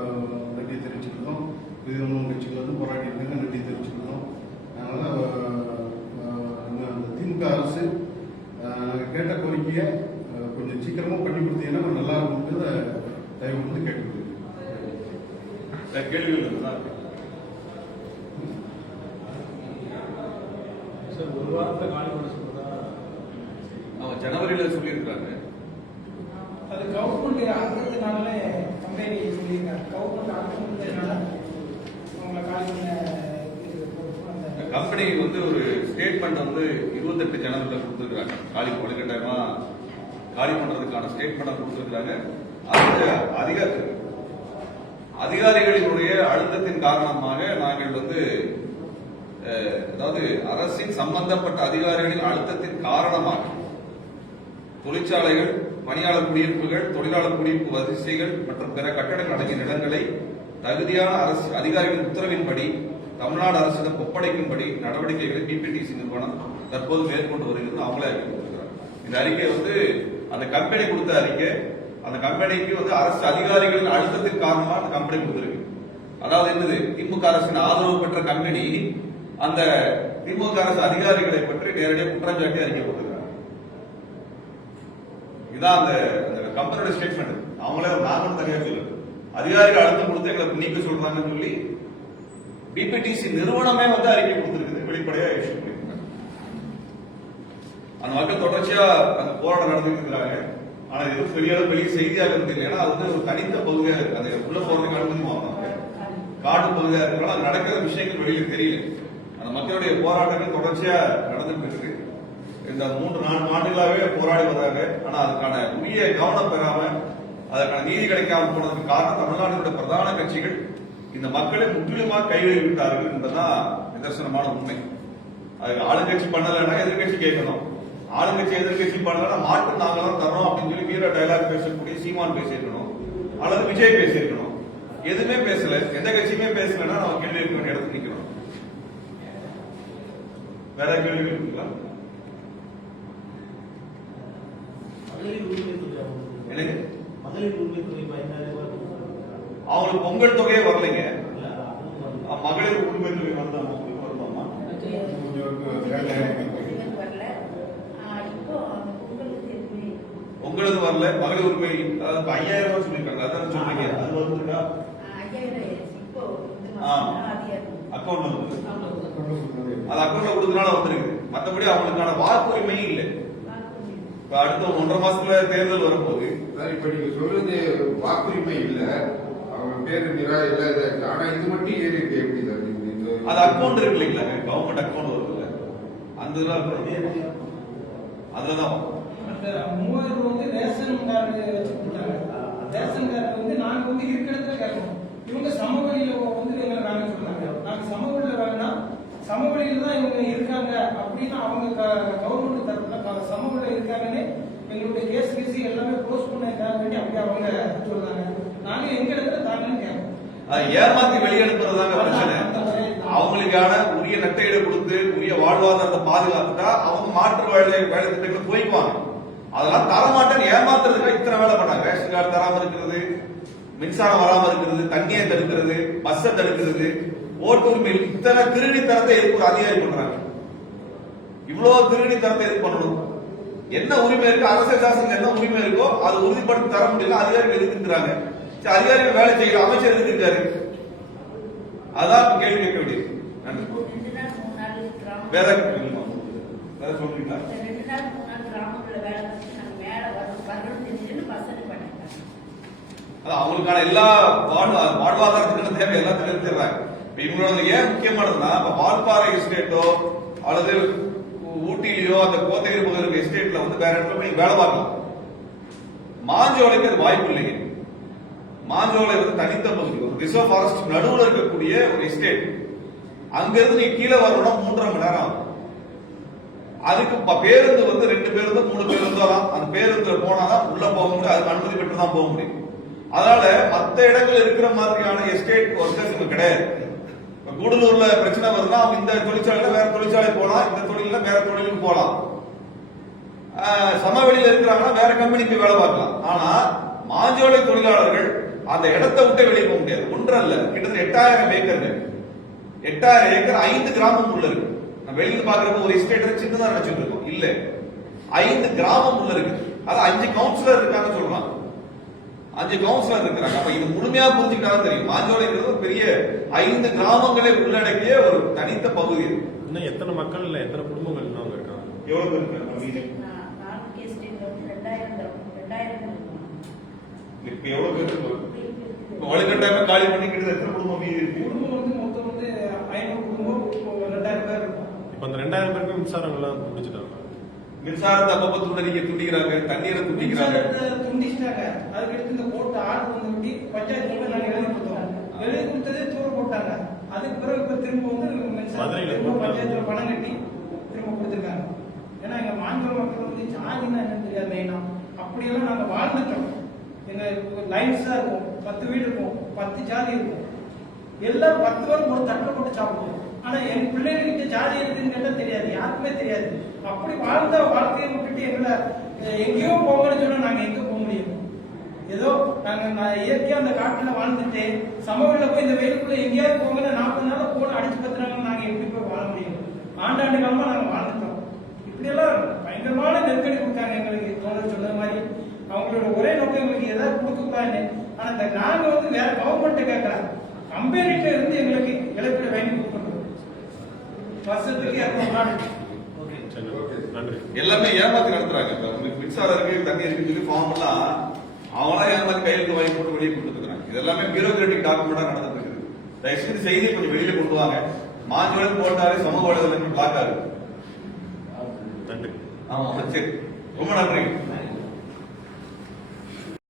நன்றி தெரிவிச்சுக்கிறோம். விதமான கட்சிகள் வந்து போராடி இருக்காங்க, நன்றி தெரிவிச்சுக்கிறோம். அதனால் அந்த திமுக அரசு நாங்கள் கேட்ட கோரிக்கையை கொஞ்சம் சீக்கிரமாக பண்ணி கொடுத்தீங்கன்னா கொஞ்சம் நல்லா இருக்குங்கிறத தயவு வந்து கேட்டுக்கொள்ளுங்க. கேள்விகள் சார், ஒரு வாரத்தை காலி பண்ண சொல்றதா அவங்க ஜனவரியில் சொல்லியிருக்காங்க. அது கவர்மெண்ட் ஆகிறதுனால கம்பெனி சொல்லியிருக்காங்க. கவர்மெண்ட் ஆகிறதுனால அவங்களை காலி பண்ண அந்த கம்பெனி வந்து ஒரு ஸ்டேட்மெண்ட் வந்து 28 ஜனவரியில் கொடுத்துருக்காங்க. காலி வலுக்கட்டாயமா காலி பண்றதுக்கான ஸ்டேட்மெண்ட் கொடுத்துருக்காங்க. அது அதிகாரிகளினுடைய அழுத்தத்தின் காரணமாக நாங்கள் வந்து அதாவது அரசின் சம்பந்தப்பட்ட அதிகாரிகளின் அழுத்தத்தின் காரணமாக தொழிற்சாலைகள், பணியாளர் குடியிருப்புகள், தொழிலாளர் குடியிருப்பு வரிசைகள் மற்றும் பிற கட்டடங்கள் அடங்கிய நிலங்களை தகுதியான அரசு அதிகாரிகளின் உத்தரவின்படி தமிழ்நாடு அரசிடம் ஒப்படைக்கும்படி நடவடிக்கைகளை பிபிடிசி நிறுவனம் தற்போது மேற்கொண்டு வருகிறது. அவங்களே அறிக்கை கொடுக்கிறாங்க. இந்த அறிக்கை வந்து அந்த கம்பெனி கொடுத்த அறிக்கை. அந்த கம்பெனிக்கு வந்து அரசு அதிகாரிகளின் அழுத்தத்தின் காரணமாக அந்த கம்பெனி கொடுத்திருக்கு. அதாவது என்னது, திமுக அரசின் ஆதரவு பெற்ற கம்பெனி அந்த திமுக அரசு அதிகாரிகளை பற்றி நேரடியாக குற்றம் சாட்டி அறிக்கை கொடுத்திருக்காங்க. இதுதான் அந்த கம்பெனியோட ஸ்டேட்மெண்ட். அவங்களே நாங்களும் தனியாக சொல்லுங்க, அதிகாரிகள் அழுத்தம் கொடுத்து எங்களை நீக்க சொல்றாங்கன்னு சொல்லி பிபிடிசி நிறுவனமே வந்து அறிக்கை கொடுத்திருக்குது. வெளிப்படையா இஷ்யூ பண்ணிருக்காங்க. அந்த மக்கள் தொடர்ச்சியா அந்த போராட்டம் நடந்துட்டு இருக்கிறாங்க. ஆனா இது பெரிய செய்தியாக இருக்கு. ஏன்னா அது வந்து ஒரு தனித்த பகுதியாக இருக்கு. அந்த உள்ள போறதுக்கு அனுமதி வாங்கினாங்க. காடு பகுதியா இருக்கிறனால அது நடக்கிற விஷயங்கள் வெளியில தெரியல. அந்த மக்களுடைய போராட்டங்கள் தொடர்ச்சியா நடந்துட்டு இருக்கு. இந்த 3-4 ஆண்டுகளாகவே போராடி வர்றாங்க. ஆனா அதுக்கான உரிய கவனம் பெறாம, அதற்கான நீதி கிடைக்காம போனதுக்கு காரணம் தமிழ்நாட்டினுடைய பிரதான கட்சிகள் இந்த மக்களை முற்றிலுமாக கைவிட்டு விட்டார்கள் என்பதுதான் நிதர்சனமான உண்மை. அது ஆளுங்கட்சி பண்ணலன்னா எதிர்கட்சி கேட்கணும், ஆளுங்கட்சி எதிர்கட்சி பண்ணலன்னா மாற்று நாங்களும் தரோம் அப்படின்னு சொல்லி வீர டயலாக் பேசக்கூடிய சீமான் பேசியிருக்கணும், அல்லது விஜய் பேசியிருக்கணும். எதுவுமே பேசல, எந்த கட்சியுமே பேசலன்னா நம்ம கேள்வி இருக்க வேண்டிய இடத்துல நிற்கணும். வேற கேள்வி இருக்குங்களா? மகளிர் உரிமை தொகை அவங்களுக்கு பொங்கல் தொகையே வரலைங்க. மகளிர் உரிமை தொகை வருதாமா? உங்களுக்கு வரல. மகளிர் உரிமை 5000 ரூபாய் சொல்லிருக்காங்க. அதான் சொல்றீங்க, அது வந்துருக்கா? அக்கௌண்ட்ல வந்து அது அக்கௌண்ட்ல கொடுத்தனால வந்துருக்கு. மற்றபடி அவங்களுக்கான வாக்குரிமை இல்லை. அடுத்த 1.5 மாசத்துல தேர்தல் வரும்போது இப்ப நீங்க சொல்றது வாக்குரிமை இல்ல, அவங்க பேரு நிரா இல்ல, ஆனா இது மட்டும் ஏறி இருக்கு. எப்படி சார் அது அக்கௌண்ட் இருக்கு இல்லைங்களா, கவர்மெண்ட் அக்கௌண்ட் வருதுல்ல, அந்த அதுலதான் 3000 வந்து ரேஷன் கார்டு கொடுத்தாங்க. ரேஷன் கார்டு வந்து நாங்க வந்து இருக்கிற இடத்துல கேட்கணும். இவங்க சமவெளியில வந்து எங்களை வேலை சொல்றாங்க. நாங்க சமவெளியில வேலைன்னா சமவெளியில தான் இவங்க இருக்காங்க அப்படின்னு அவங்க கவர்மெண்ட் தரப்புல சமவெளியில இருக்காங்கன்னு எங்களுடைய கேஸ் எல்லாமே க்ளோஸ் பண்ணிருக்காங்க வேண்டி அப்படி அவங்க சொல்றாங்க. நாங்க எங்க இடத்துல தாங்கன்னு கேட்கணும். ஏமாத்தி வெளியனுப்புறதாங்க பிரச்சனை. அவங்களுக்கான உரிய நட்டையிட கொடுத்து உரிய வாழ்வாதாரத்தை பாதுகாத்துட்டா அவங்க மாற்று வேலை திட்டங்கள் போய்க்குவாங்க. அதெல்லாம் தரமாட்டேன்னு ஏமாத்துறதுக்கு இத்தனை வேலை பண்ணாங்க. ரேஷன் கார்டு தராம இருக்கிறது, மின்சாரம் வராம இருக்கிறது, தண்ணியை தடுக்கிறது, பஸ்ஸை தடுக்கிறது, ஓட்டு உரிமை, இத்தனை திருடித்தனத்தை எதுக்கு ஒரு அதிகாரி பண்றாங்க? இவ்வளவு திருடித்தனத்தை எதுக்கு பண்ணணும்? என்ன உரிமை இருக்கு, அரசியல் சாசனம் என்ன உரிமை இருக்கோ அது உறுதிப்படுத்தி தர முடியல, அதிகாரிகள் எதுக்குறாங்க? அதிகாரிகள் வேலை செய்யற அமைச்சர் எதுக்கு இருக்காரு? அதான் கேள்வி கேட்க வேண்டியது. வேற சொல்றீங்களா? அவங்களுக்கான எல்லா வாழ்வாதாரத்துக்கான தேவை எல்லாத்தையும் நிறுத்திடுறாங்க. இவங்களோட ஏன் முக்கியமானதுன்னா, வால்பாறை எஸ்டேட்டோ அல்லது ஊட்டியிலயோ அந்த கோத்தகிரி பகுதியில் எஸ்டேட்ல வந்து வேற இடத்துல போய் வேலை பார்க்கலாம். மாஞ்சோலைக்கு அது வாய்ப்பு இல்லைங்க. மாஞ்சோலை வந்து தனித்த பகுதி, ஒரு ரிசர்வ் ஃபாரஸ்ட் நடுவில் இருக்கக்கூடிய ஒரு எஸ்டேட். அங்கிருந்து நீ கீழே வரணும்னா 3.5 மணி நேரம் ஆகும். அதுக்கு பேருந்து வந்து 2 பேருந்து 3 பேருந்து தான். அந்த பேருந்துல போனாதான் உள்ள போக முடியும், அதுக்கு அனுமதி பெற்று தான் போக முடியும். அதனால மற்ற இடங்கள் இருக்கிற மாதிரியான எஸ்டேட் ஒர்க்கர்ஸ் இங்க கிடையாது. கூடலூர்ல பிரச்சனை வருதுன்னா அவங்க இந்த தொழிற்சாலையில வேற தொழிற்சாலை போலாம், இந்த தொழில வேற தொழிலுக்கு போலாம். சமவெளியில இருக்கிறாங்கன்னா வேற கம்பெனிக்கு வேலை பார்க்கலாம். ஆனா மாஞ்சோலை தொழிலாளர்கள் அந்த இடத்தை விட்டு வெளியே போக முடியாது. ஒன்றல்ல, கிட்டத்தட்ட 8000 ஏக்கர். 8000 ஏக்கர் 5 கிராமம் உள்ள இருக்கு. நம்ம வெளியில பாக்குறப்ப ஒரு எஸ்டேட் சின்னதா நினைச்சிட்டு இருக்கோம். இல்ல, 5 கிராமம் உள்ள இருக்கு. அது 5 கவுன்சிலர் இருக்காங்கன்னு சொல்றாங்க. 5 கவுன்சிலர் இருக்கிறாங்க. அப்ப இது முழுமையா புரிஞ்சுக்கிட்டாலும் தெரியும், மாஞ்சோலைங்கிறது ஒரு பெரிய 5 கிராமங்களை உள்ளடக்கிய ஒரு தனித்த பகுதி. இன்னும் எத்தனை மக்கள் இல்ல, எத்தனை குடும்பங்கள் இன்னும் இருக்காங்க? எவ்வளவு பேர் இருக்காங்க? இப்ப எவ்வளவு பேர் வலுக்கட்டாயமா காலி பண்ணி கிட்ட எத்தனை குடும்பம் மீதி இருக்கு? குடும்பம் வந்து மொத்தம் வந்து 500 குடும்பம், 2000 பேர் இருக்கும். இப்ப அந்த 2000 பேருக்கு மின்சாரம் எல்லாம் துண்டிச்சிட்டாங்க. மின்சாரத்தை அப்பப்ப துண்டிக்கிறாங்க, தண்ணீரை துண்டிக்கிறாங்க. மின்சாரத்தை துண்டிச்சிட்டாங்க. அதுக்கடுத்து இந்த கோர்ட் ஆர்டர் வந்து விட்டு பஞ்சாயத்து நாங்கள் எழுதி கொடுத்தோம். எழுதி கொடுத்ததே தூர போட்டாங்க. அதுக்கு பிறகு இப்ப திரும்ப வந்து மதுரையில திரும்ப பஞ்சாயத்துல பணம் கட்டி திரும்ப கொடுத்துருக்காங்க. ஏன்னா எங்க மாநில மக்கள் வந்து ஜாதினா என்னன்னு தெரியாது மெயினா. அப்படியெல்லாம் நாங்க வாழ்ந்துட்டோம். எங்க லைன்ஸ் தான் இருக்கும், 10 வீடு இருக்கும், 10 ஜாதி இருக்கும். எல்லாரும் 10 பேரும் ஒரு தட்டில் போட்டு சாப்பிடுவோம். ஆனா என் பிள்ளைகிட்ட ஜாதி இருக்குன்னு கேட்டா தெரியாது, யாருக்குமே தெரியாது. அப்படி வாழ்ந்த வாழ்க்கையை விட்டுட்டு எங்களை எங்கேயோ போகணும்னு சொன்னா நாங்க எங்க போக முடியும்? ஏதோ நாங்க இயற்கையா அந்த காட்டுல வாழ்ந்துட்டு சமவெளியில போய் இந்த வெயிலுக்குள்ள எங்கேயாவது போகல 40 நாள் போன அடிச்சு பத்துறாங்க. நாங்க எப்படி போய் வாழ முடியும்? ஆண்டாண்டு காலமா நாங்க வாழ்ந்துட்டோம். இப்படியெல்லாம் பயங்கரமான நெருக்கடி கொடுத்தாங்க எங்களுக்கு. தோழர் சொன்ன மாதிரி அவங்களோட ஒரே நோக்கம் எங்களுக்கு ஏதாவது கொடுக்கக்கூடாது. ஆனா நாங்க வந்து வேற கவர்மெண்ட் கேட்கலாம், கம்பெனிட்ட இருந்து எங்களுக்கு இழப்பீடு வாங்கி கொடுக்கணும். வருஷத்துக்கு 200 நாள். சரி, ஓகே. நன்றி. எல்லாமே ஏமாத்தி நடத்துறாங்க. இப்ப உங்களுக்கு மின்சாரம் இருக்கு, தண்ணி இருக்குன்னு சொல்லி ஃபார்ம் எல்லாம் அவங்களா ஏமாத்தி கையெழுத்து வாங்கி போட்டு வெளியே கொடுத்துருக்காங்க. இதெல்லாமே பியூரோகிராட்டிக் டாக்குமெண்டா நடந்துட்டு இருக்குது. தயவுசெய்து செய்தியை கொஞ்சம் வெளியில கொண்டு வாங்க. மாஞ்சோடு போட்டாரு சமூக வலைதளங்கள் பிளாக் ஆகுது. நன்றி. ஆமா, சரி, ரொம்ப நன்றி.